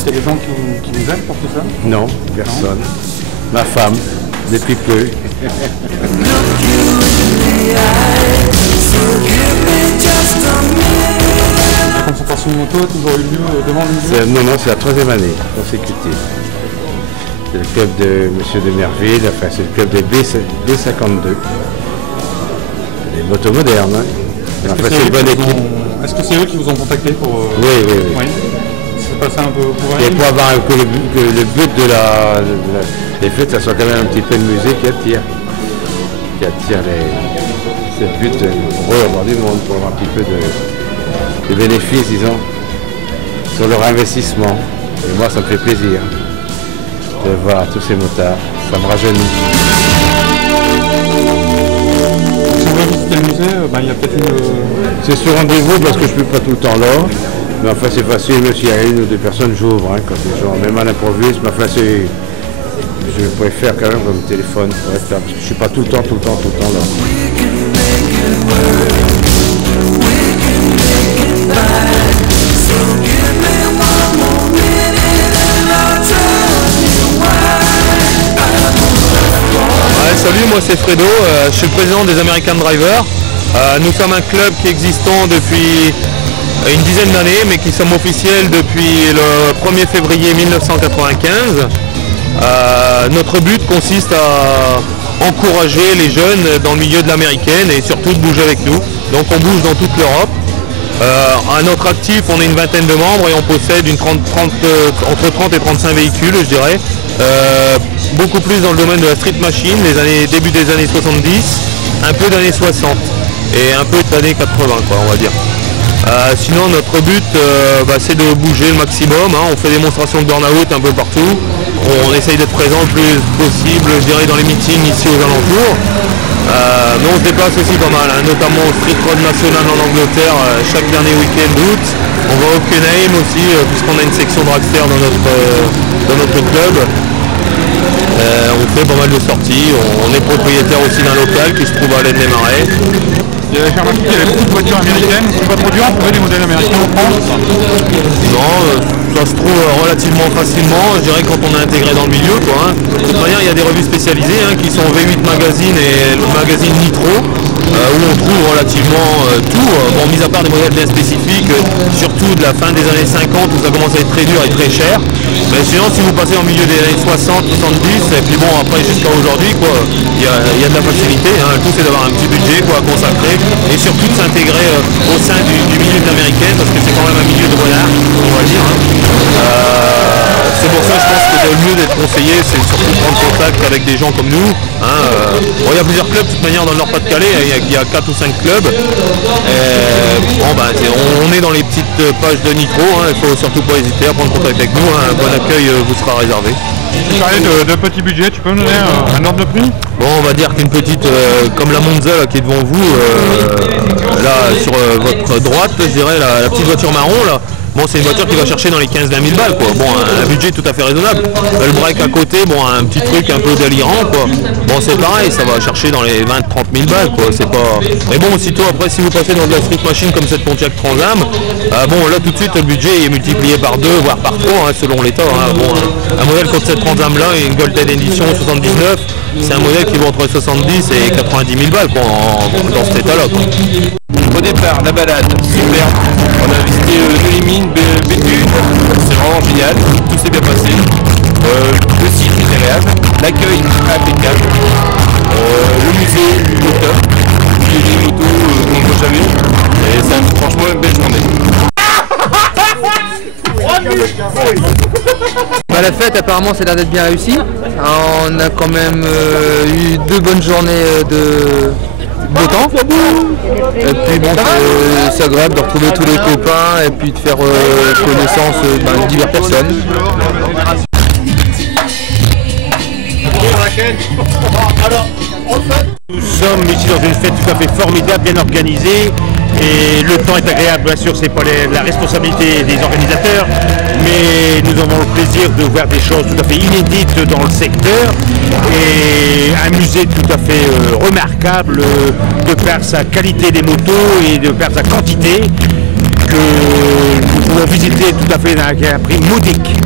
C'est des gens qui vous aiment pour tout ça? Non, personne. Ma femme, depuis peu. La concentration de moto a toujours eu lieu devant le musée? Non, c'est la 3e année consécutive. C'est le club de M. de Merville, enfin c'est le club des B52. Des motos modernes. Est-ce que c'est eux qui vous ont contacté pour... Oui. C'est passé un peu pour et pour avoir que le but des fêtes, ça soit quand même un petit peu de musée qui attire c'est le but pour eux avoir du monde, pour avoir un petit peu de bénéfices, disons, sur leur investissement. Et moi, ça me fait plaisir de voir tous ces motards, ça me rajeunit. Si on veut visiter le musée, il y a peut-être une... C'est sur rendez-vous parce que je ne suis pas tout le temps là. Mais enfin c'est facile, même s'il y a une ou deux personnes, j'ouvre, quand les gens, même à l'improviste, mais enfin je préfère quand même comme téléphone pour être là, parce que je ne suis pas tout le temps là. Salut, moi c'est Fredo, je suis le président des American Drivers. Nous sommes un club qui existant depuis une dizaine d'années, mais qui sommes officiels depuis le 1er février 1995. Notre but consiste à encourager les jeunes dans le milieu de l'américaine et surtout de bouger avec nous. Donc on bouge dans toute l'Europe. À notre actif, on est une vingtaine de membres et on possède entre 30 et 35 véhicules, je dirais. Beaucoup plus dans le domaine de la street machine, début des années 70, un peu d'années 60 et un peu d'années 80, quoi, on va dire. Sinon, notre but, c'est de bouger le maximum. On fait des démonstrations de burn-out un peu partout. On essaye d'être présent le plus possible, je dirais, dans les meetings ici aux alentours. Mais on se déplace aussi pas mal, notamment au Street Road National en Angleterre chaque dernier week-end d'août. On va au Kenheim aussi, puisqu'on a une section dragster dans notre club. On fait pas mal de sorties. On est propriétaire aussi d'un local qui se trouve à l'Aisne des Marais. J'ai remarqué qu'il y avait beaucoup de voitures américaines. C'est pas trop dur de trouver des modèles américains en France? Non, ça se trouve relativement facilement, je dirais, quand on est intégré dans le milieu, quoi. De toute manière, il y a des revues spécialisées qui sont V8 Magazine et le magazine Nitro, où on trouve relativement tout, mis à part des modèles bien spécifiques, surtout de la fin des années 50 où ça commence à être très dur et très cher. Mais sinon, si vous passez en milieu des années 60, 70, et puis bon, après jusqu'à aujourd'hui, il y a de la facilité. Le tout, c'est d'avoir un petit budget à consacrer et surtout de s'intégrer au sein du milieu de l'américaine, parce que c'est quand même un milieu de renard, on va dire. C'est pour ça, je pense que le mieux d'être conseillé, c'est surtout de prendre contact avec des gens comme nous. Il y a plusieurs clubs, de toute manière, dans le Nord-Pas-de-Calais, il y a 4 ou 5 clubs. On est dans les petites pages de Nitro, il ne faut surtout pas hésiter à prendre contact avec nous. Un bon accueil vous sera réservé. Tu parlais de petit budget, tu peux me donner un ordre de prix? Bon, on va dire qu'une petite, comme la Monza là, qui est devant vous, là sur votre droite, je dirais, la petite voiture marron là. Bon, c'est une voiture qui va chercher dans les 15-20 000 balles, quoi. Bon, un budget tout à fait raisonnable. Le break à côté, un petit truc un peu délirant, quoi. Bon, c'est pareil, ça va chercher dans les 20-30 000 balles, quoi. C'est pas... Mais bon, aussitôt après, si vous passez dans de la street machine comme cette Pontiac Trans Am, là tout de suite le budget est multiplié par 2, voire par 3, selon l'état. Un modèle comme cette Trans Am là, une Golden Edition 79, c'est un modèle qui vaut entre 70 et 90 000 balles, quoi, dans cet état-là, quoi. Au départ, la balade, super. On a visité les mines, Béthune, c'est vraiment génial, tout s'est bien passé. Le site est agréable, l'accueil impeccable, le musée, le top, les motos qu'on ne voit jamais, et c'est franchement une belle journée. La fête apparemment c'est l'air d'être bien réussi. On a quand même eu 2 bonnes journées de temps. Et puis bon, c'est agréable de retrouver tous les copains et puis de faire connaissance de diverses personnes. Nous sommes ici dans une fête tout à fait formidable, bien organisée, et le temps est agréable, bien sûr, c'est pas la responsabilité des organisateurs, mais nous avons le plaisir de voir des choses tout à fait inédites dans le secteur, et un musée tout à fait remarquable de par sa qualité des motos et de par sa quantité, que nous pouvons visiter tout à fait à un prix modique.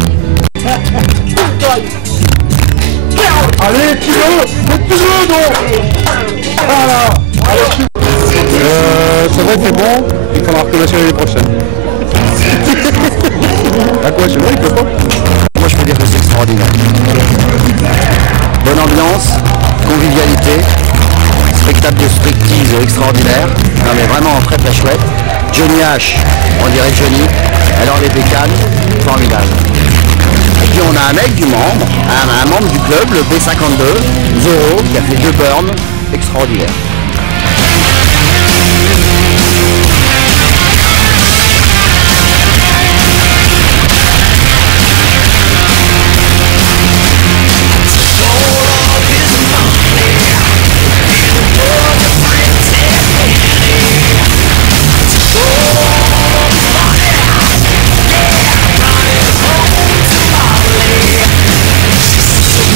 Allez, tu veux donc. Voilà. Ça va, c'est bon. Il faudra recommencer l'année prochaine. À quoi, c'est vrai, il peut pas. Moi, je peux dire que c'est extraordinaire. Bonne ambiance, convivialité, spectacle de striptease extraordinaire. Non mais vraiment très très chouette. Johnny H, on dirait Johnny. Alors les bécanes, formidable. Et puis on a un mec du membre, un membre du club, le B52, Zoro, qui a fait 2 burns, extraordinaire.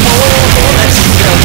More than you know.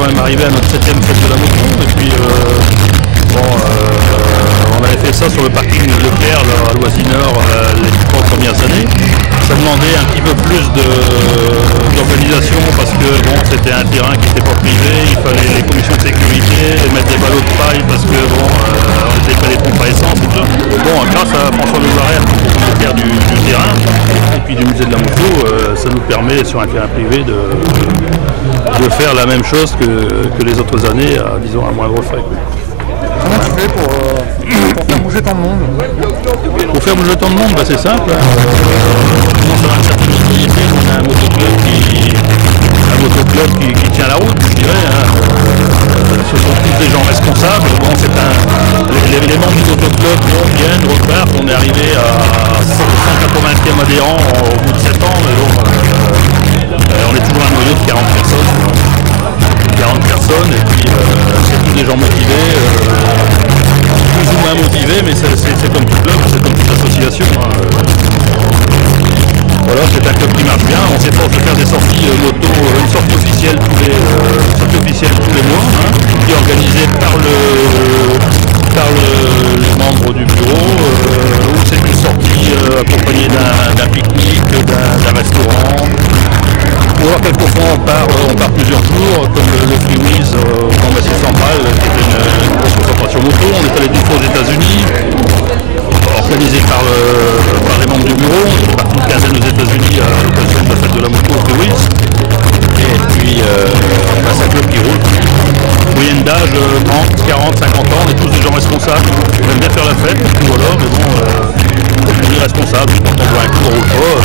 quand même arrivé à notre 7e fête de la moto. Et puis on avait fait ça sur le parking de Leclerc à Loisineur les 3 premières années. Ça demandait un petit peu plus d'organisation parce que bon, c'était un terrain qui n'était pas privé, il fallait les commissions de sécurité, mettre des ballots de paille parce que bon, on n'était pas les pompes à essence et tout. Bon, grâce à François Nouvarère, propriétaire du terrain et puis du musée de la moto, ça nous permet sur un terrain privé de faire la même chose que les autres années, disons à moindre frais. Comment tu fais pour faire bouger tant de monde? Pour faire bouger tant de monde, bah, c'est simple. On commence à avoir une certaine visibilité, on a un motoclub qui tient la route, je dirais. Ce sont tous des gens responsables. Bon, les membres du motoclub viennent, repartent. On est arrivé à 180e adhérents au bout de 7 ans, mais bon, on est toujours un noyau de 40 personnes. Et puis c'est tous des gens motivés, plus ou moins motivés, mais c'est comme tout club, c'est comme toute association. Voilà, c'est un club qui marche bien, on s'efforce de faire des sorties moto, une sortie officielle tous les mois, qui est organisée par les membres du bureau, où c'est une sortie accompagnée d'un pique-nique, d'un restaurant. Ou alors quelquefois on part plusieurs jours, comme le Freewiz au Grand Massif Central, qui est une grosse concentration moto. On est allé d'une fois aux États-Unis, organisé par les membres du bureau. On est parti une quinzaine aux États-Unis à l'occasion de la fête de la moto au Freewiz. Et puis c'est un club qui roule. Moyenne d'âge 30, 40, 50 ans, on est tous des gens responsables. On aime bien faire la fête, voilà, mais bon, on est responsable. Quand on voit un coup, on roule pas.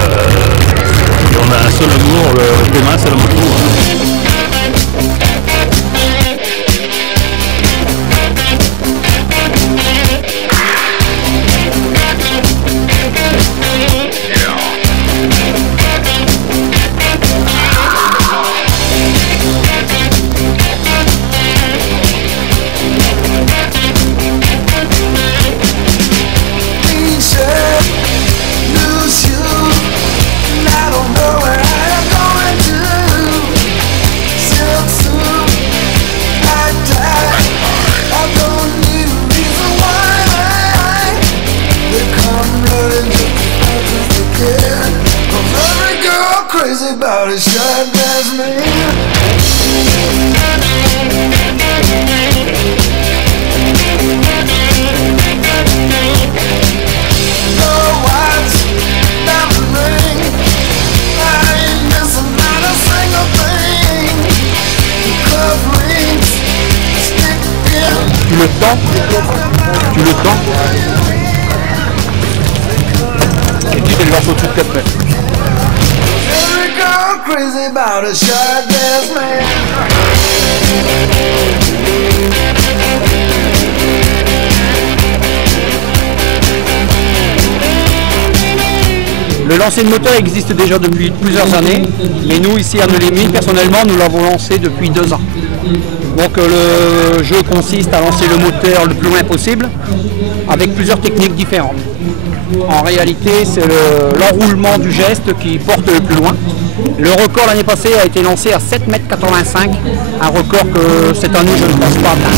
Et on a un seul amour commun, c'est la moto. Crazy about a shot glass man. Tu le tends? Et tu fais le lance au-dessus de 4 mètres. Crazy about a shot glass man. Le lancer de moteur existe déjà depuis plusieurs années, mais nous ici à Neulémine, personnellement, nous l'avons lancé depuis 2 ans. Donc le jeu consiste à lancer le moteur le plus loin possible, avec plusieurs techniques différentes. En réalité, c'est l'enroulement du geste qui porte le plus loin. Le record l'année passée a été lancé à 7,85 m, un record que cette année je ne pense pas atteindre.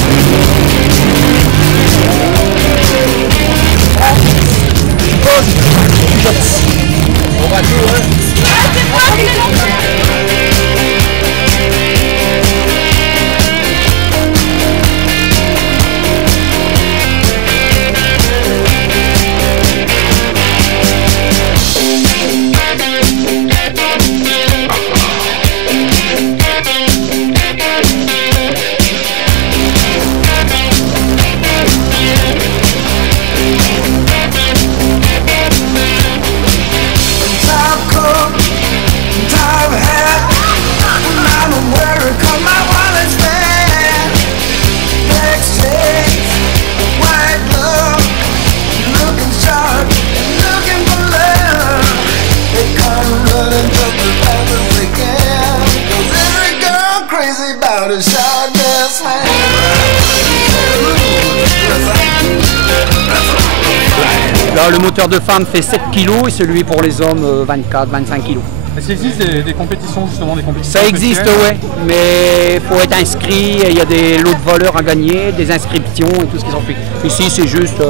On va tout, hein. Là, le moteur de femme fait 7 kg et celui pour les hommes 24-25 kg. Est-ce qu'il existe des compétitions, justement, des compétitions? Ça existe, ouais, mais il faut être inscrit, il y a des lots de valeurs à gagner, des inscriptions et tout ce qui s'en fait. Ici, c'est juste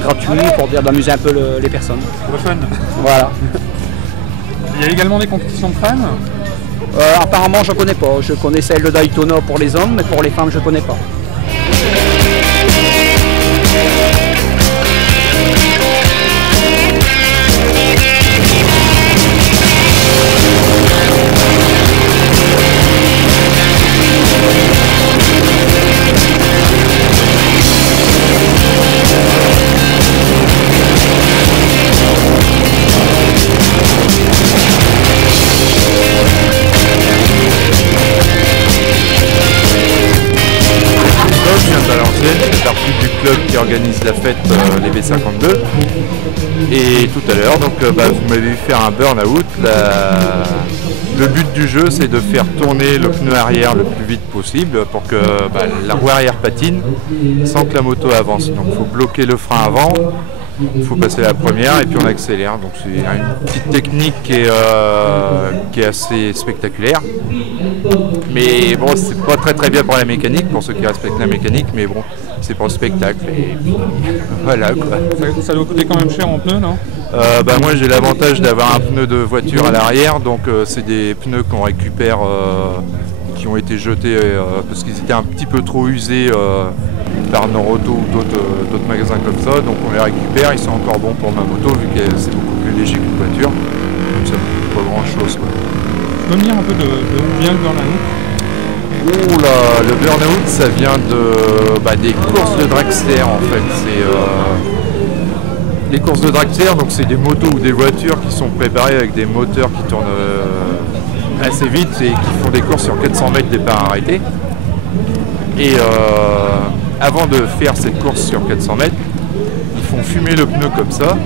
gratuit pour dire d'amuser un peu les personnes. Pour le fun. Voilà. Il y a également des compétitions de fans? Apparemment, je ne connais pas. Je connais celle de Daytona pour les hommes, mais pour les femmes, je ne connais pas. Qui organise la fête les B52 et tout à l'heure donc vous m'avez vu faire un burn-out. Le but du jeu c'est de faire tourner le pneu arrière le plus vite possible pour que la roue arrière patine sans que la moto avance. Donc il faut bloquer le frein avant, il faut passer la première et puis on accélère. Donc c'est une petite technique qui est assez spectaculaire. Mais bon, c'est pas très bien pour la mécanique, pour ceux qui respectent la mécanique, mais bon, c'est pour le spectacle. Et voilà quoi. Ça doit coûter quand même cher en pneus, non? Moi j'ai l'avantage d'avoir un pneu de voiture à l'arrière, donc c'est des pneus qu'on récupère, qui ont été jetés parce qu'ils étaient un petit peu trop usés par Noroto ou d'autres magasins comme ça, donc on les récupère, ils sont encore bons pour ma moto vu que c'est beaucoup plus léger qu'une voiture, donc ça ne coûte pas grand chose quoi. Tu peux me dire un peu d'où vient le burn-out? Oula, le burn-out ça vient des courses de dragster en fait. Les courses de dragster, donc c'est des motos ou des voitures qui sont préparées avec des moteurs qui tournent assez vite et qui font des courses sur 400 mètres départ arrêté. Et avant de faire cette course sur 400 mètres, ils font fumer le pneu comme ça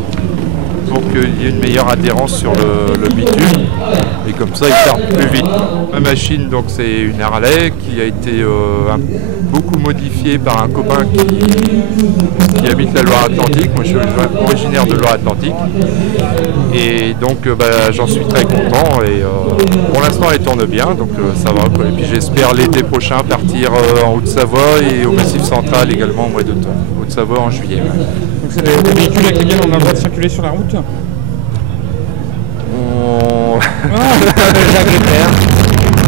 pour qu'il y ait une meilleure adhérence sur le bitume et comme ça il part plus vite. Ma machine donc c'est une Harley qui a été beaucoup modifiée par un copain qui habite la Loire-Atlantique. Moi je suis originaire de Loire-Atlantique et donc j'en suis très content et pour l'instant elle tourne bien donc ça va quoi. Et puis j'espère l'été prochain partir en Haute-Savoie et au Massif Central également au mois d'août. Haute-Savoie en juillet. Ouais. Donc c'est des véhicules avec lesquels on a le droit de circuler sur la route? Jacques Leclerc.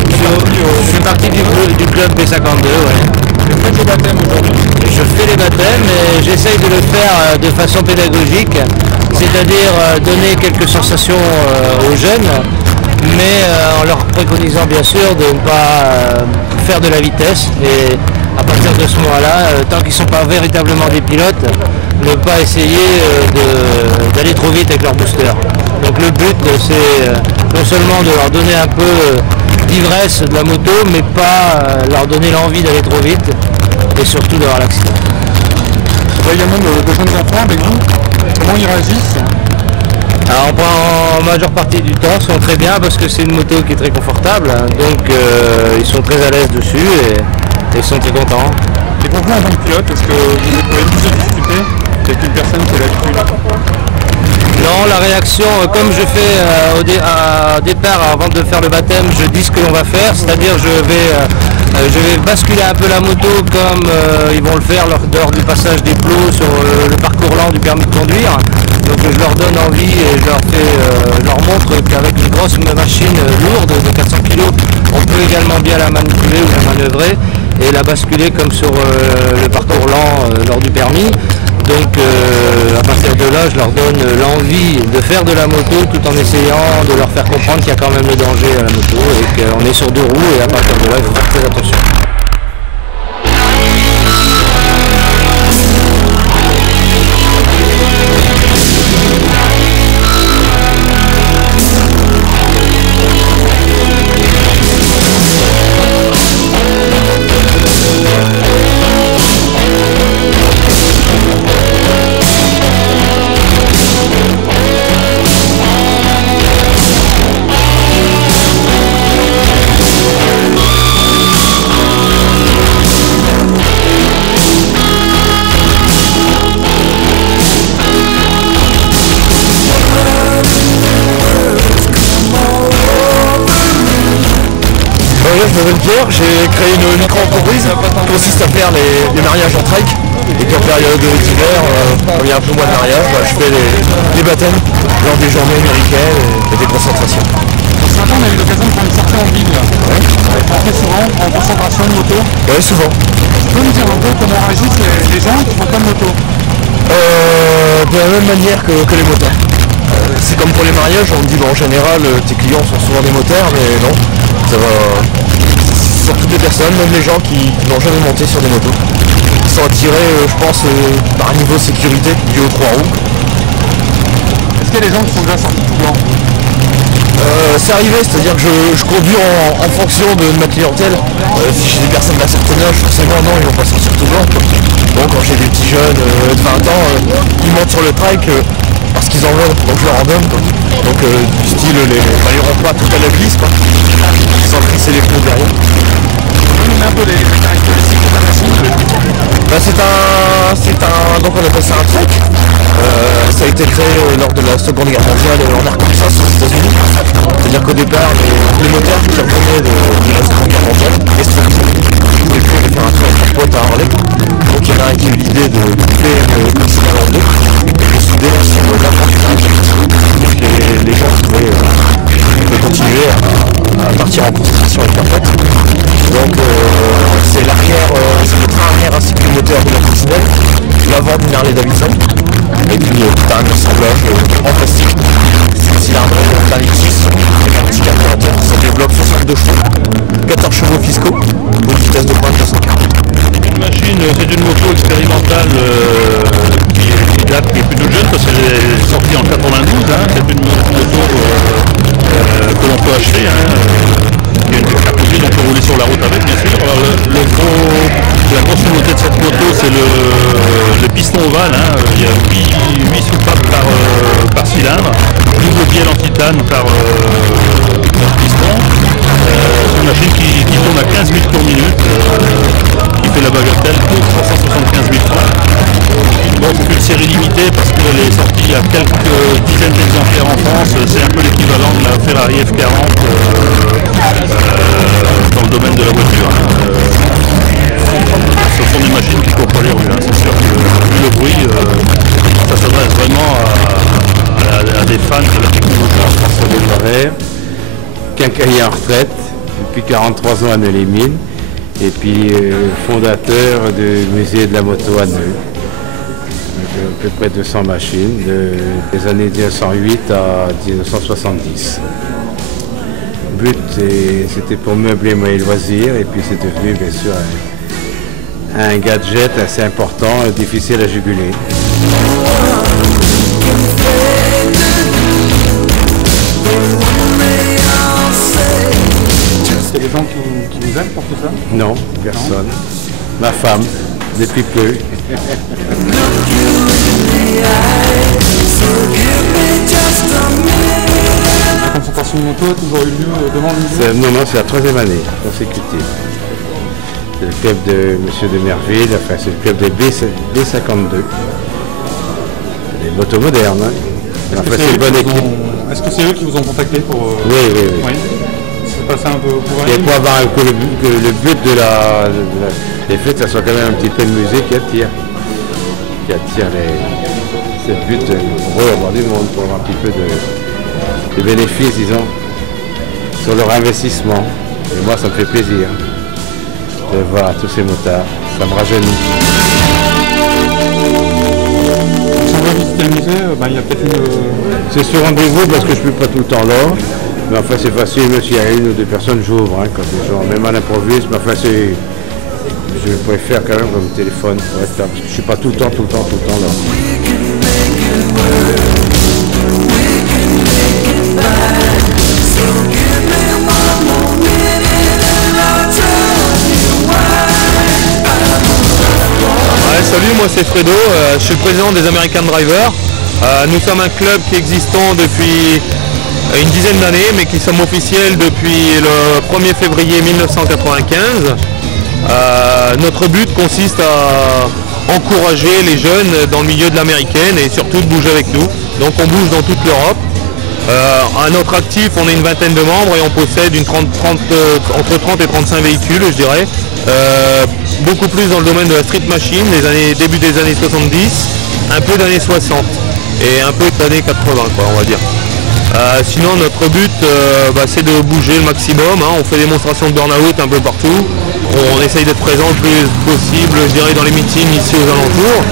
Je fais partie du club B52, ouais. Tu fais les baptêmes aujourd'hui? Je fais les baptêmes et j'essaye de le faire de façon pédagogique, c'est-à-dire donner quelques sensations aux jeunes, mais en leur préconisant bien sûr de ne pas faire de la vitesse et à partir de ce moment-là, tant qu'ils ne sont pas véritablement des pilotes, ne pas essayer d'aller trop vite avec leur booster. Donc le but c'est non seulement de leur donner un peu d'ivresse de la moto, mais pas leur donner l'envie d'aller trop vite et surtout d'avoir l'accident. Il y a également de jeunes enfants avec vous. Comment ils réagissent? Alors en majeure partie du temps, ils sont très bien parce que c'est une moto qui est très confortable, donc ils sont très à l'aise dessus et ils sont très contents. Et pour vous en tant que pilote, est-ce que vous éprouvez plus de difficultés avec une personne qui a l'habitude? Non, la réaction, comme je fais au départ, avant de faire le baptême, je dis ce que l'on va faire, c'est-à-dire je vais basculer un peu la moto comme ils vont le faire lors du passage des plots sur le parcours lent du permis de conduire. Donc je leur donne envie et je leur montre qu'avec une grosse machine lourde de 400 kg, on peut également bien la manipuler ou la manœuvrer et la basculer comme sur le parcours lent lors du permis. Donc à partir de là, je leur donne l'envie de faire de la moto tout en essayant de leur faire comprendre qu'il y a quand même le danger à la moto et qu'on est sur deux roues et à partir de là, il faut faire très attention. Pierre, j'ai créé une micro-entreprise qui consiste à faire les mariages en trek. Et puis en période d'hiver, quand il y a un peu moins de mariage, je fais les baptêmes lors des journées américaines et des concentrations. Ce matin, on a eu l'occasion de faire une sortie en ville. Très souvent, en concentration de moto. Oui, souvent. Tu peux me dire un peu comment réagissent les gens qui font pas de moto? De la même manière que les motards. C'est comme pour les mariages, on me dit en général tes clients sont souvent des motards, mais non, ça va sur toutes les personnes, même les gens qui n'ont jamais monté sur des motos. Ils sont attirés, je pense, par un niveau de sécurité dû aux 3 roues. Est-ce qu'il y a des gens qui sont déjà sortis tout blanc? C'est arrivé, c'est-à-dire que je conduis en fonction de ma clientèle. Si j'ai des personnes d'un certain âge, forcément non, ils vont pas sortir tout blanc. Bon, quand j'ai des petits jeunes de 20 ans, ils montent sur le trike parce qu'ils en veulent, donc je leur en donne. Donc du style, ils n'iront pas tout à la glisse, sans crisser les pneus derrière. Un peu les caractéristiques de la machine. Donc on appelle ça un trek. Ça a été créé lors de la Seconde Guerre mondiale en Arkansas aux États-Unis. C'est-à-dire qu'au départ, les moteurs qui revenaient de la Seconde Guerre mondiale, et puis on faire un trek en pote à Harley. Donc il y en a un qui a eu l'idée de couper le cylindre en deux et de souder sur l'apprentissage. Donc les gens pouvaient continuer à partir en concentration avec leur pote. Donc c'est l'arrière, c'est le train arrière ainsi que le moteur de la Continental, l'avant d'une Harley Davidson, et puis tout un assemblage en plastique. C'est un cylindre d'un litre 6 avec un petit carburateur, ça développe 62 chevaux, 14 chevaux fiscaux, pour une vitesse de pointe de 140. Machine, c'est une moto expérimentale qui date, qui est plutôt jeune parce qu'elle est sortie en 92. C'est une moto que l'on peut acheter. Il y a une cartoucherie, on peut rouler sur la route avec, bien sûr. Alors, la grosse nouveauté de cette moto, c'est le piston ovale. Il y a 8 soupapes par cylindre, double bielle en titane par piston. C'est une machine qui tourne à 15 000 tours minute, qui fait la bagatelle pour 375 000 francs. Bon, c'est une série limitée parce qu'elle est sortie à quelques dizaines d'exemplaires en France. C'est un peu l'équivalent de la Ferrari F40 dans le domaine de la voiture. Ce sont des machines qui courent pas les rues. C'est sûr que le bruit, ça s'adresse vraiment à des fans de la technologie. François Desmarais, quincaillier en retraite depuis 43 ans à Neuilly-Mines et puis fondateur du musée de la moto à Neu. À peu près 200 machines des années 1908 à 1970. Le but c'était pour meubler mes loisirs et puis c'est devenu bien sûr un gadget assez important et difficile à juguler. Il y a des gens qui vous aiment pour tout ça? Non, personne. Ma femme, depuis peu. La concentration de moto a toujours eu lieu devant le musée? Non, c'est la 3e année consécutive. C'est le club de M. de Merville, enfin c'est le club des B52. Des motos modernes. Enfin, c'est une bonne équipe. Est-ce que c'est eux qui vous ont contacté pour... Oui. C'est passé un peu pour et pour avoir que le but des fêtes, ça soit quand même un petit peu de musée qui attire c'est le but pour eux, avoir du monde, pour avoir un petit peu de bénéfices, disons, sur leur investissement. Et moi, ça me fait plaisir de voir tous ces motards, ça me rajeunit. Si on veut visiter le musée, il y a peut-être une... C'est sur rendez-vous parce que je ne suis pas tout le temps là. Mais enfin c'est facile, même s'il y a une ou deux personnes, j'ouvre, quand les gens, même à l'improviste, mais enfin je préfère quand même comme téléphone pour être là, parce que je ne suis pas tout le temps là. Salut, moi c'est Fredo, je suis le président des American Drivers. Nous sommes un club qui existant depuis une dizaine d'années, mais qui sommes officiels depuis le 1er février 1995. Notre but consiste à encourager les jeunes dans le milieu de l'américaine et surtout de bouger avec nous. Donc on bouge dans toute l'Europe. À notre actif, on est une vingtaine de membres et on possède entre 30 et 35 véhicules, je dirais. Beaucoup plus dans le domaine de la street machine, début des années 70, un peu d'années 60 et un peu d'années 80, quoi, on va dire. Sinon, notre but, c'est de bouger le maximum. On fait des démonstrations de burn-out un peu partout. On essaye d'être présent le plus possible, je dirais, dans les meetings ici aux alentours.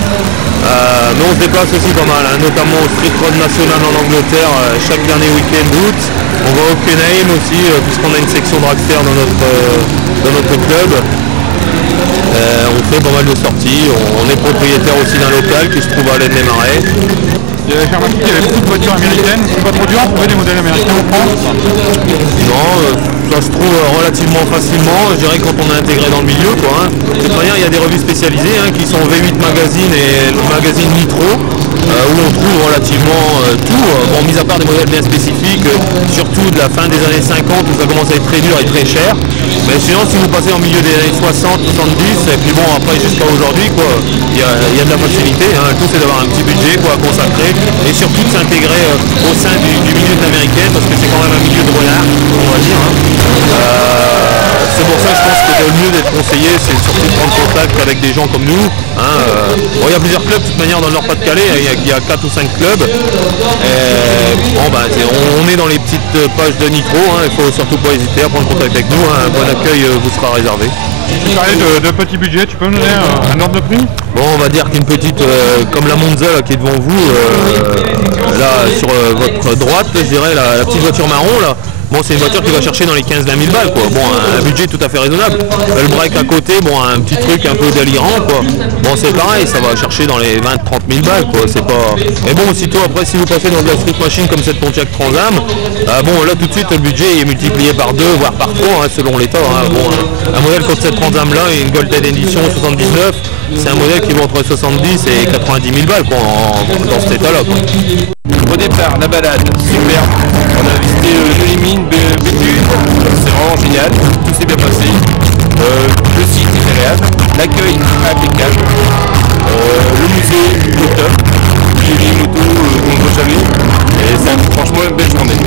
Mais on se déplace aussi pas mal, notamment au Street Road National en Angleterre chaque dernier week-end d'août. On va au Kenheim aussi, puisqu'on a une section dragster dans notre club. On fait pas mal de sorties. On est propriétaire aussi d'un local qui se trouve à l'Aide des Marais. J'ai remarqué qu'il y avait beaucoup de voitures américaines. C'est pas trop dur à trouver des modèles américains en France? Non, ça se trouve relativement facilement, je dirais, quand on est intégré dans le milieu, quoi. De toute manière, il y a des revues spécialisées qui sont V8 Magazine et le magazine Nitro, où on trouve relativement tout, mis à part des modèles bien spécifiques, surtout de la fin des années 50 où ça commence à être très dur et très cher. Mais sinon, si vous passez en milieu des années 60, 70, et puis bon, après jusqu'à aujourd'hui, quoi, il y a de la facilité. Le tout, c'est d'avoir un petit budget, quoi, à consacrer, et surtout de s'intégrer au sein du milieu de l'américaine, parce que c'est quand même un milieu de renard, on va dire. C'est pour ça que je pense que le mieux d'être conseillé, c'est surtout de prendre contact avec des gens comme nous. Il y a plusieurs clubs de toute manière dans le Nord-Pas-de-Calais, il y a 4 ou 5 clubs. On est dans les petites pages de Nitro, il ne faut surtout pas hésiter à prendre contact avec nous, un bon accueil vous sera réservé. Tu parlais de petit budget, tu peux me donner un ordre de prix? Bon, on va dire qu'une petite, comme la Monza là, qui est devant vous, là sur votre droite, je dirais, la petite voiture marron là. Bon, c'est une voiture qui va chercher dans les 15-20 000 balles, quoi. Bon, un budget tout à fait raisonnable. Le break à côté, un petit truc un peu délirant, quoi. Bon, c'est pareil, ça va chercher dans les 20-30 000 balles, quoi. C'est pas... Mais bon, aussitôt après, si vous passez dans de la street machine comme cette Pontiac Trans Am, là tout de suite le budget est multiplié par 2, voire par 3, selon l'état. Un modèle comme cette Trans Am là, une Golden Edition 79, c'est un modèle qui vaut entre 70 et 90 000 balles, quoi, dans cet état-là, quoi. Au départ, la balade, super. On a visité les mines, Béthune, c'est vraiment génial, tout s'est bien passé. Le site est agréable, l'accueil impeccable, le musée au top, les motos qu'on ne voit jamais, et c'est franchement une belle journée.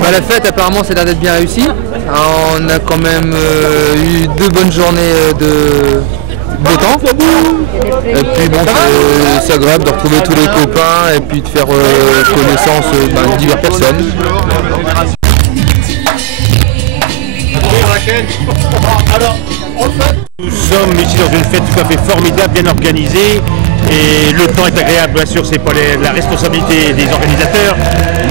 La fête apparemment c'est l'air d'être bien réussi. On a quand même eu 2 bonnes journées de temps. Et puis bon, c'est agréable de retrouver tous les copains et puis de faire connaissance de diverses personnes. Nous sommes ici dans une fête tout à fait formidable, bien organisée, et le temps est agréable, bien sûr, c'est pas la responsabilité des organisateurs,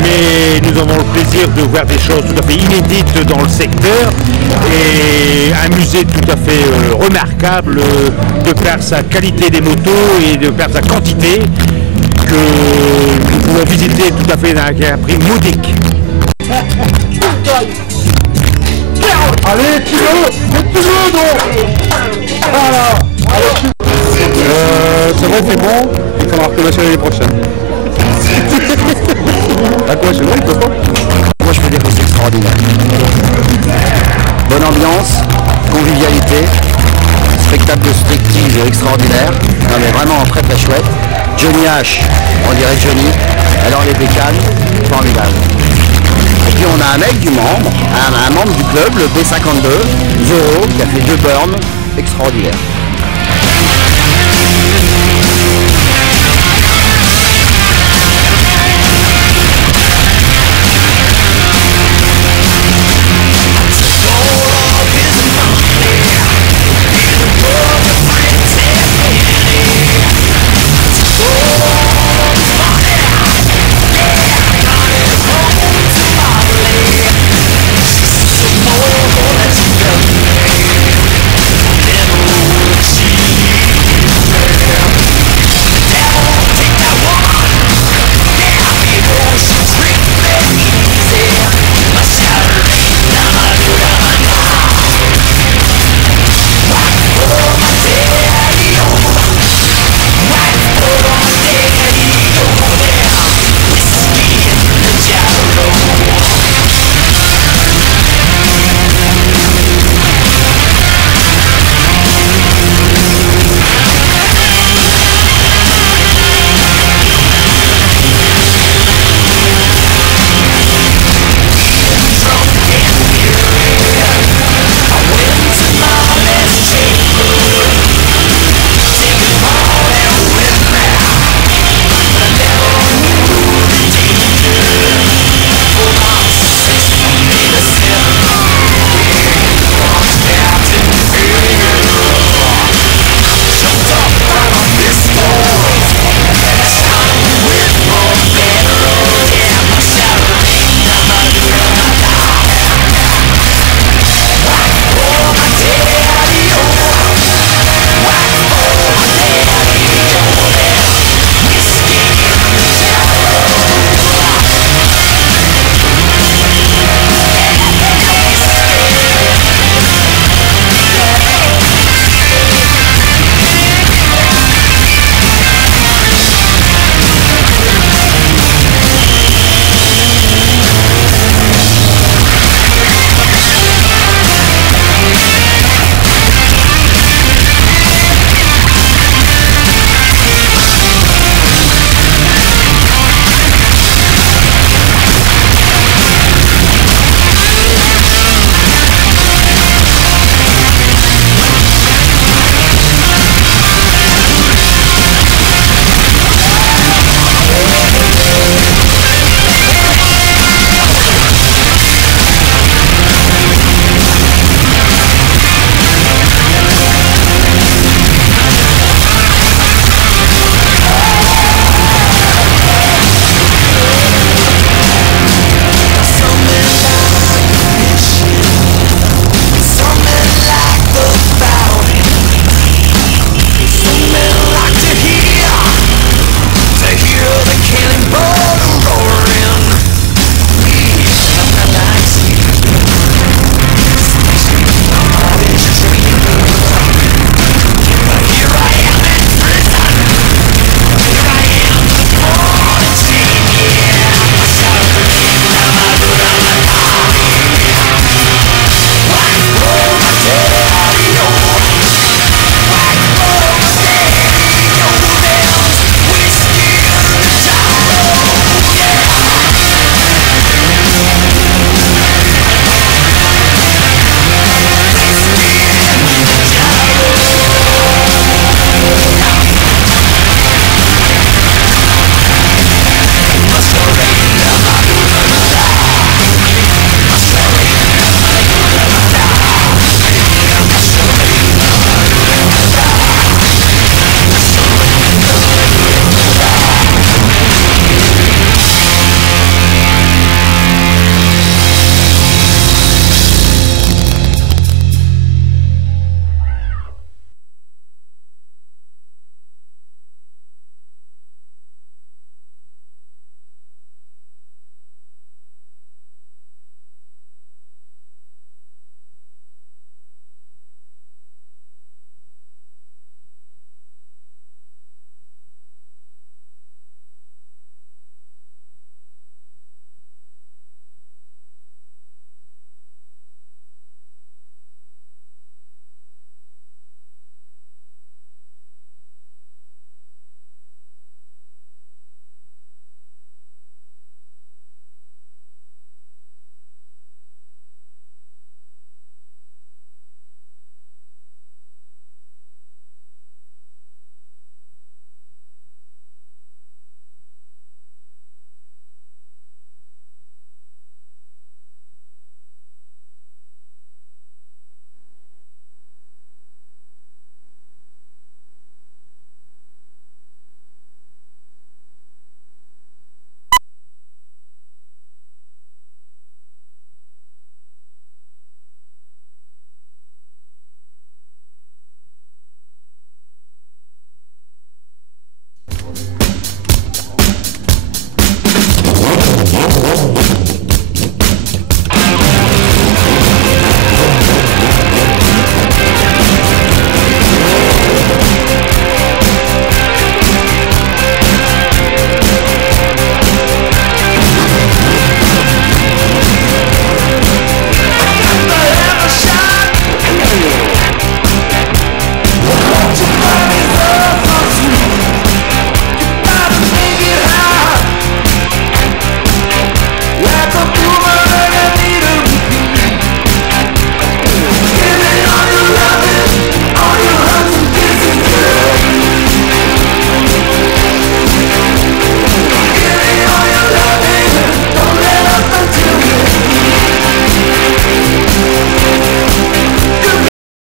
mais nous avons le plaisir de voir des choses tout à fait inédites dans le secteur, et un musée tout à fait remarquable de par sa qualité des motos et de par sa quantité, que nous pouvons visiter tout à fait à un prix modique. Allez, tu veux donc. Voilà. C'est vrai, c'est bon. Il faudra recommencer l'année prochaine. À quoi, c'est bon, il peut pas. Moi, je peux dire que c'est extraordinaire. Bonne ambiance, convivialité, spectacle de striptease extraordinaire. Non, mais vraiment très très chouette. Johnny H, on dirait Johnny. Alors les bécanes, formidable. Et puis on a un mec du membre, un membre du club, le B52, Zoro, qui a fait 2 burns extraordinaires.